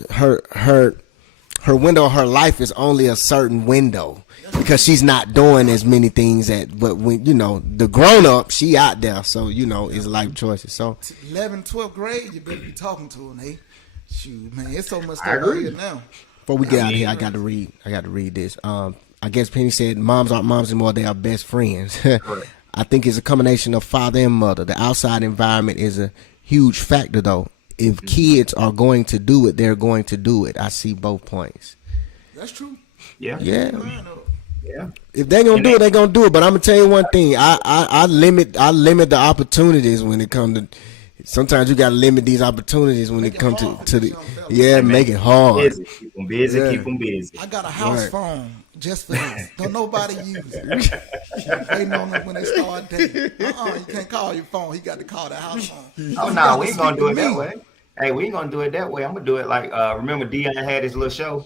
her window of her life is only a certain window because she's not doing as many things but when, you know, the grown up, she out there. So, you know, it's life choices. So 11th, 12th grade, you better be talking to them. Hey, shoot, man, it's so much I stuff out agree. here now. before we get out of here, I got to read this. I guess Penny said moms aren't moms anymore. They are best friends. I think it's a combination of father and mother. The outside environment is a huge factor, though. If kids are going to do it, they're going to do it. I see both points. That's true. Yeah. Yeah. Yeah. If they gonna do it, they gonna do it. But I'm gonna tell you one thing. I limit the opportunities when it comes to. Sometimes you gotta limit these opportunities when it comes to the. Yeah, make it hard. Busy. Keep them busy. Yeah. Keep them busy. I got a house Right. phone just for this. Don't nobody use it. Waiting on them when they start dating. You can't call your phone. He got to call the house phone. Oh no, we ain't gonna do it that way. Hey, we ain't gonna do it that way. I'm gonna do it like remember Dion had his little show.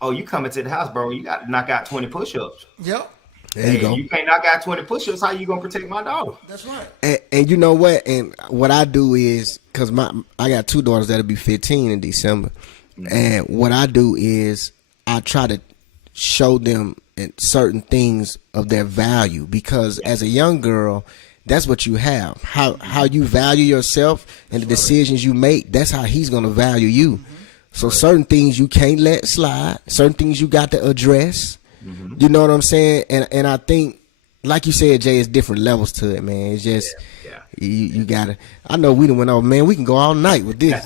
Oh, you coming to the house, bro? You got to knock out 20 push-ups. Yep, There you go. You can't knock out 20 push-ups. How you gonna protect my dog? that's right. And you know what? And what I do is because I got two daughters that'll be 15 in December, and what I do is I try to show them certain things of their value because as a young girl, that's what you have. How you value yourself and the decisions you make. That's how he's gonna value you. So certain things you can't let slide. Certain things you got to address. You know what I'm saying? And I think, like you said, Jay, it's different levels to it, man. It's just you gotta. I know we done went over, man. We can go all night with this.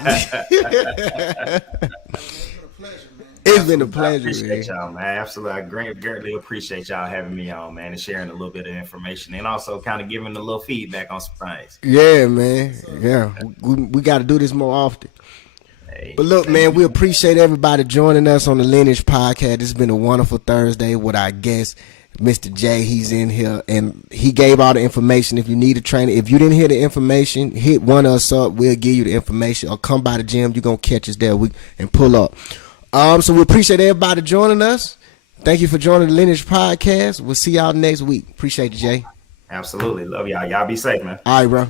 It's been a pleasure, Appreciate man. y'all, man. Absolutely, I greatly appreciate y'all having me on, man, and sharing a little bit of information, and also kind of giving a little feedback on some things. Yeah, man. Yeah, we got to do this more often. Hey, But look, man, we appreciate everybody joining us on the Lineage Podcast. It's been a wonderful Thursday with our guest, Mr. J. He's in here, and he gave all the information. If you need a trainer, if you didn't hear the information, hit one of us up. We'll give you the information, or come by the gym. You're going to catch us there and pull up. So we appreciate everybody joining us. Thank you for joining the Lineage Podcast. We'll see y'all next week. Appreciate you, Jay. absolutely, love y'all. Y'all be safe, man. All right, bro.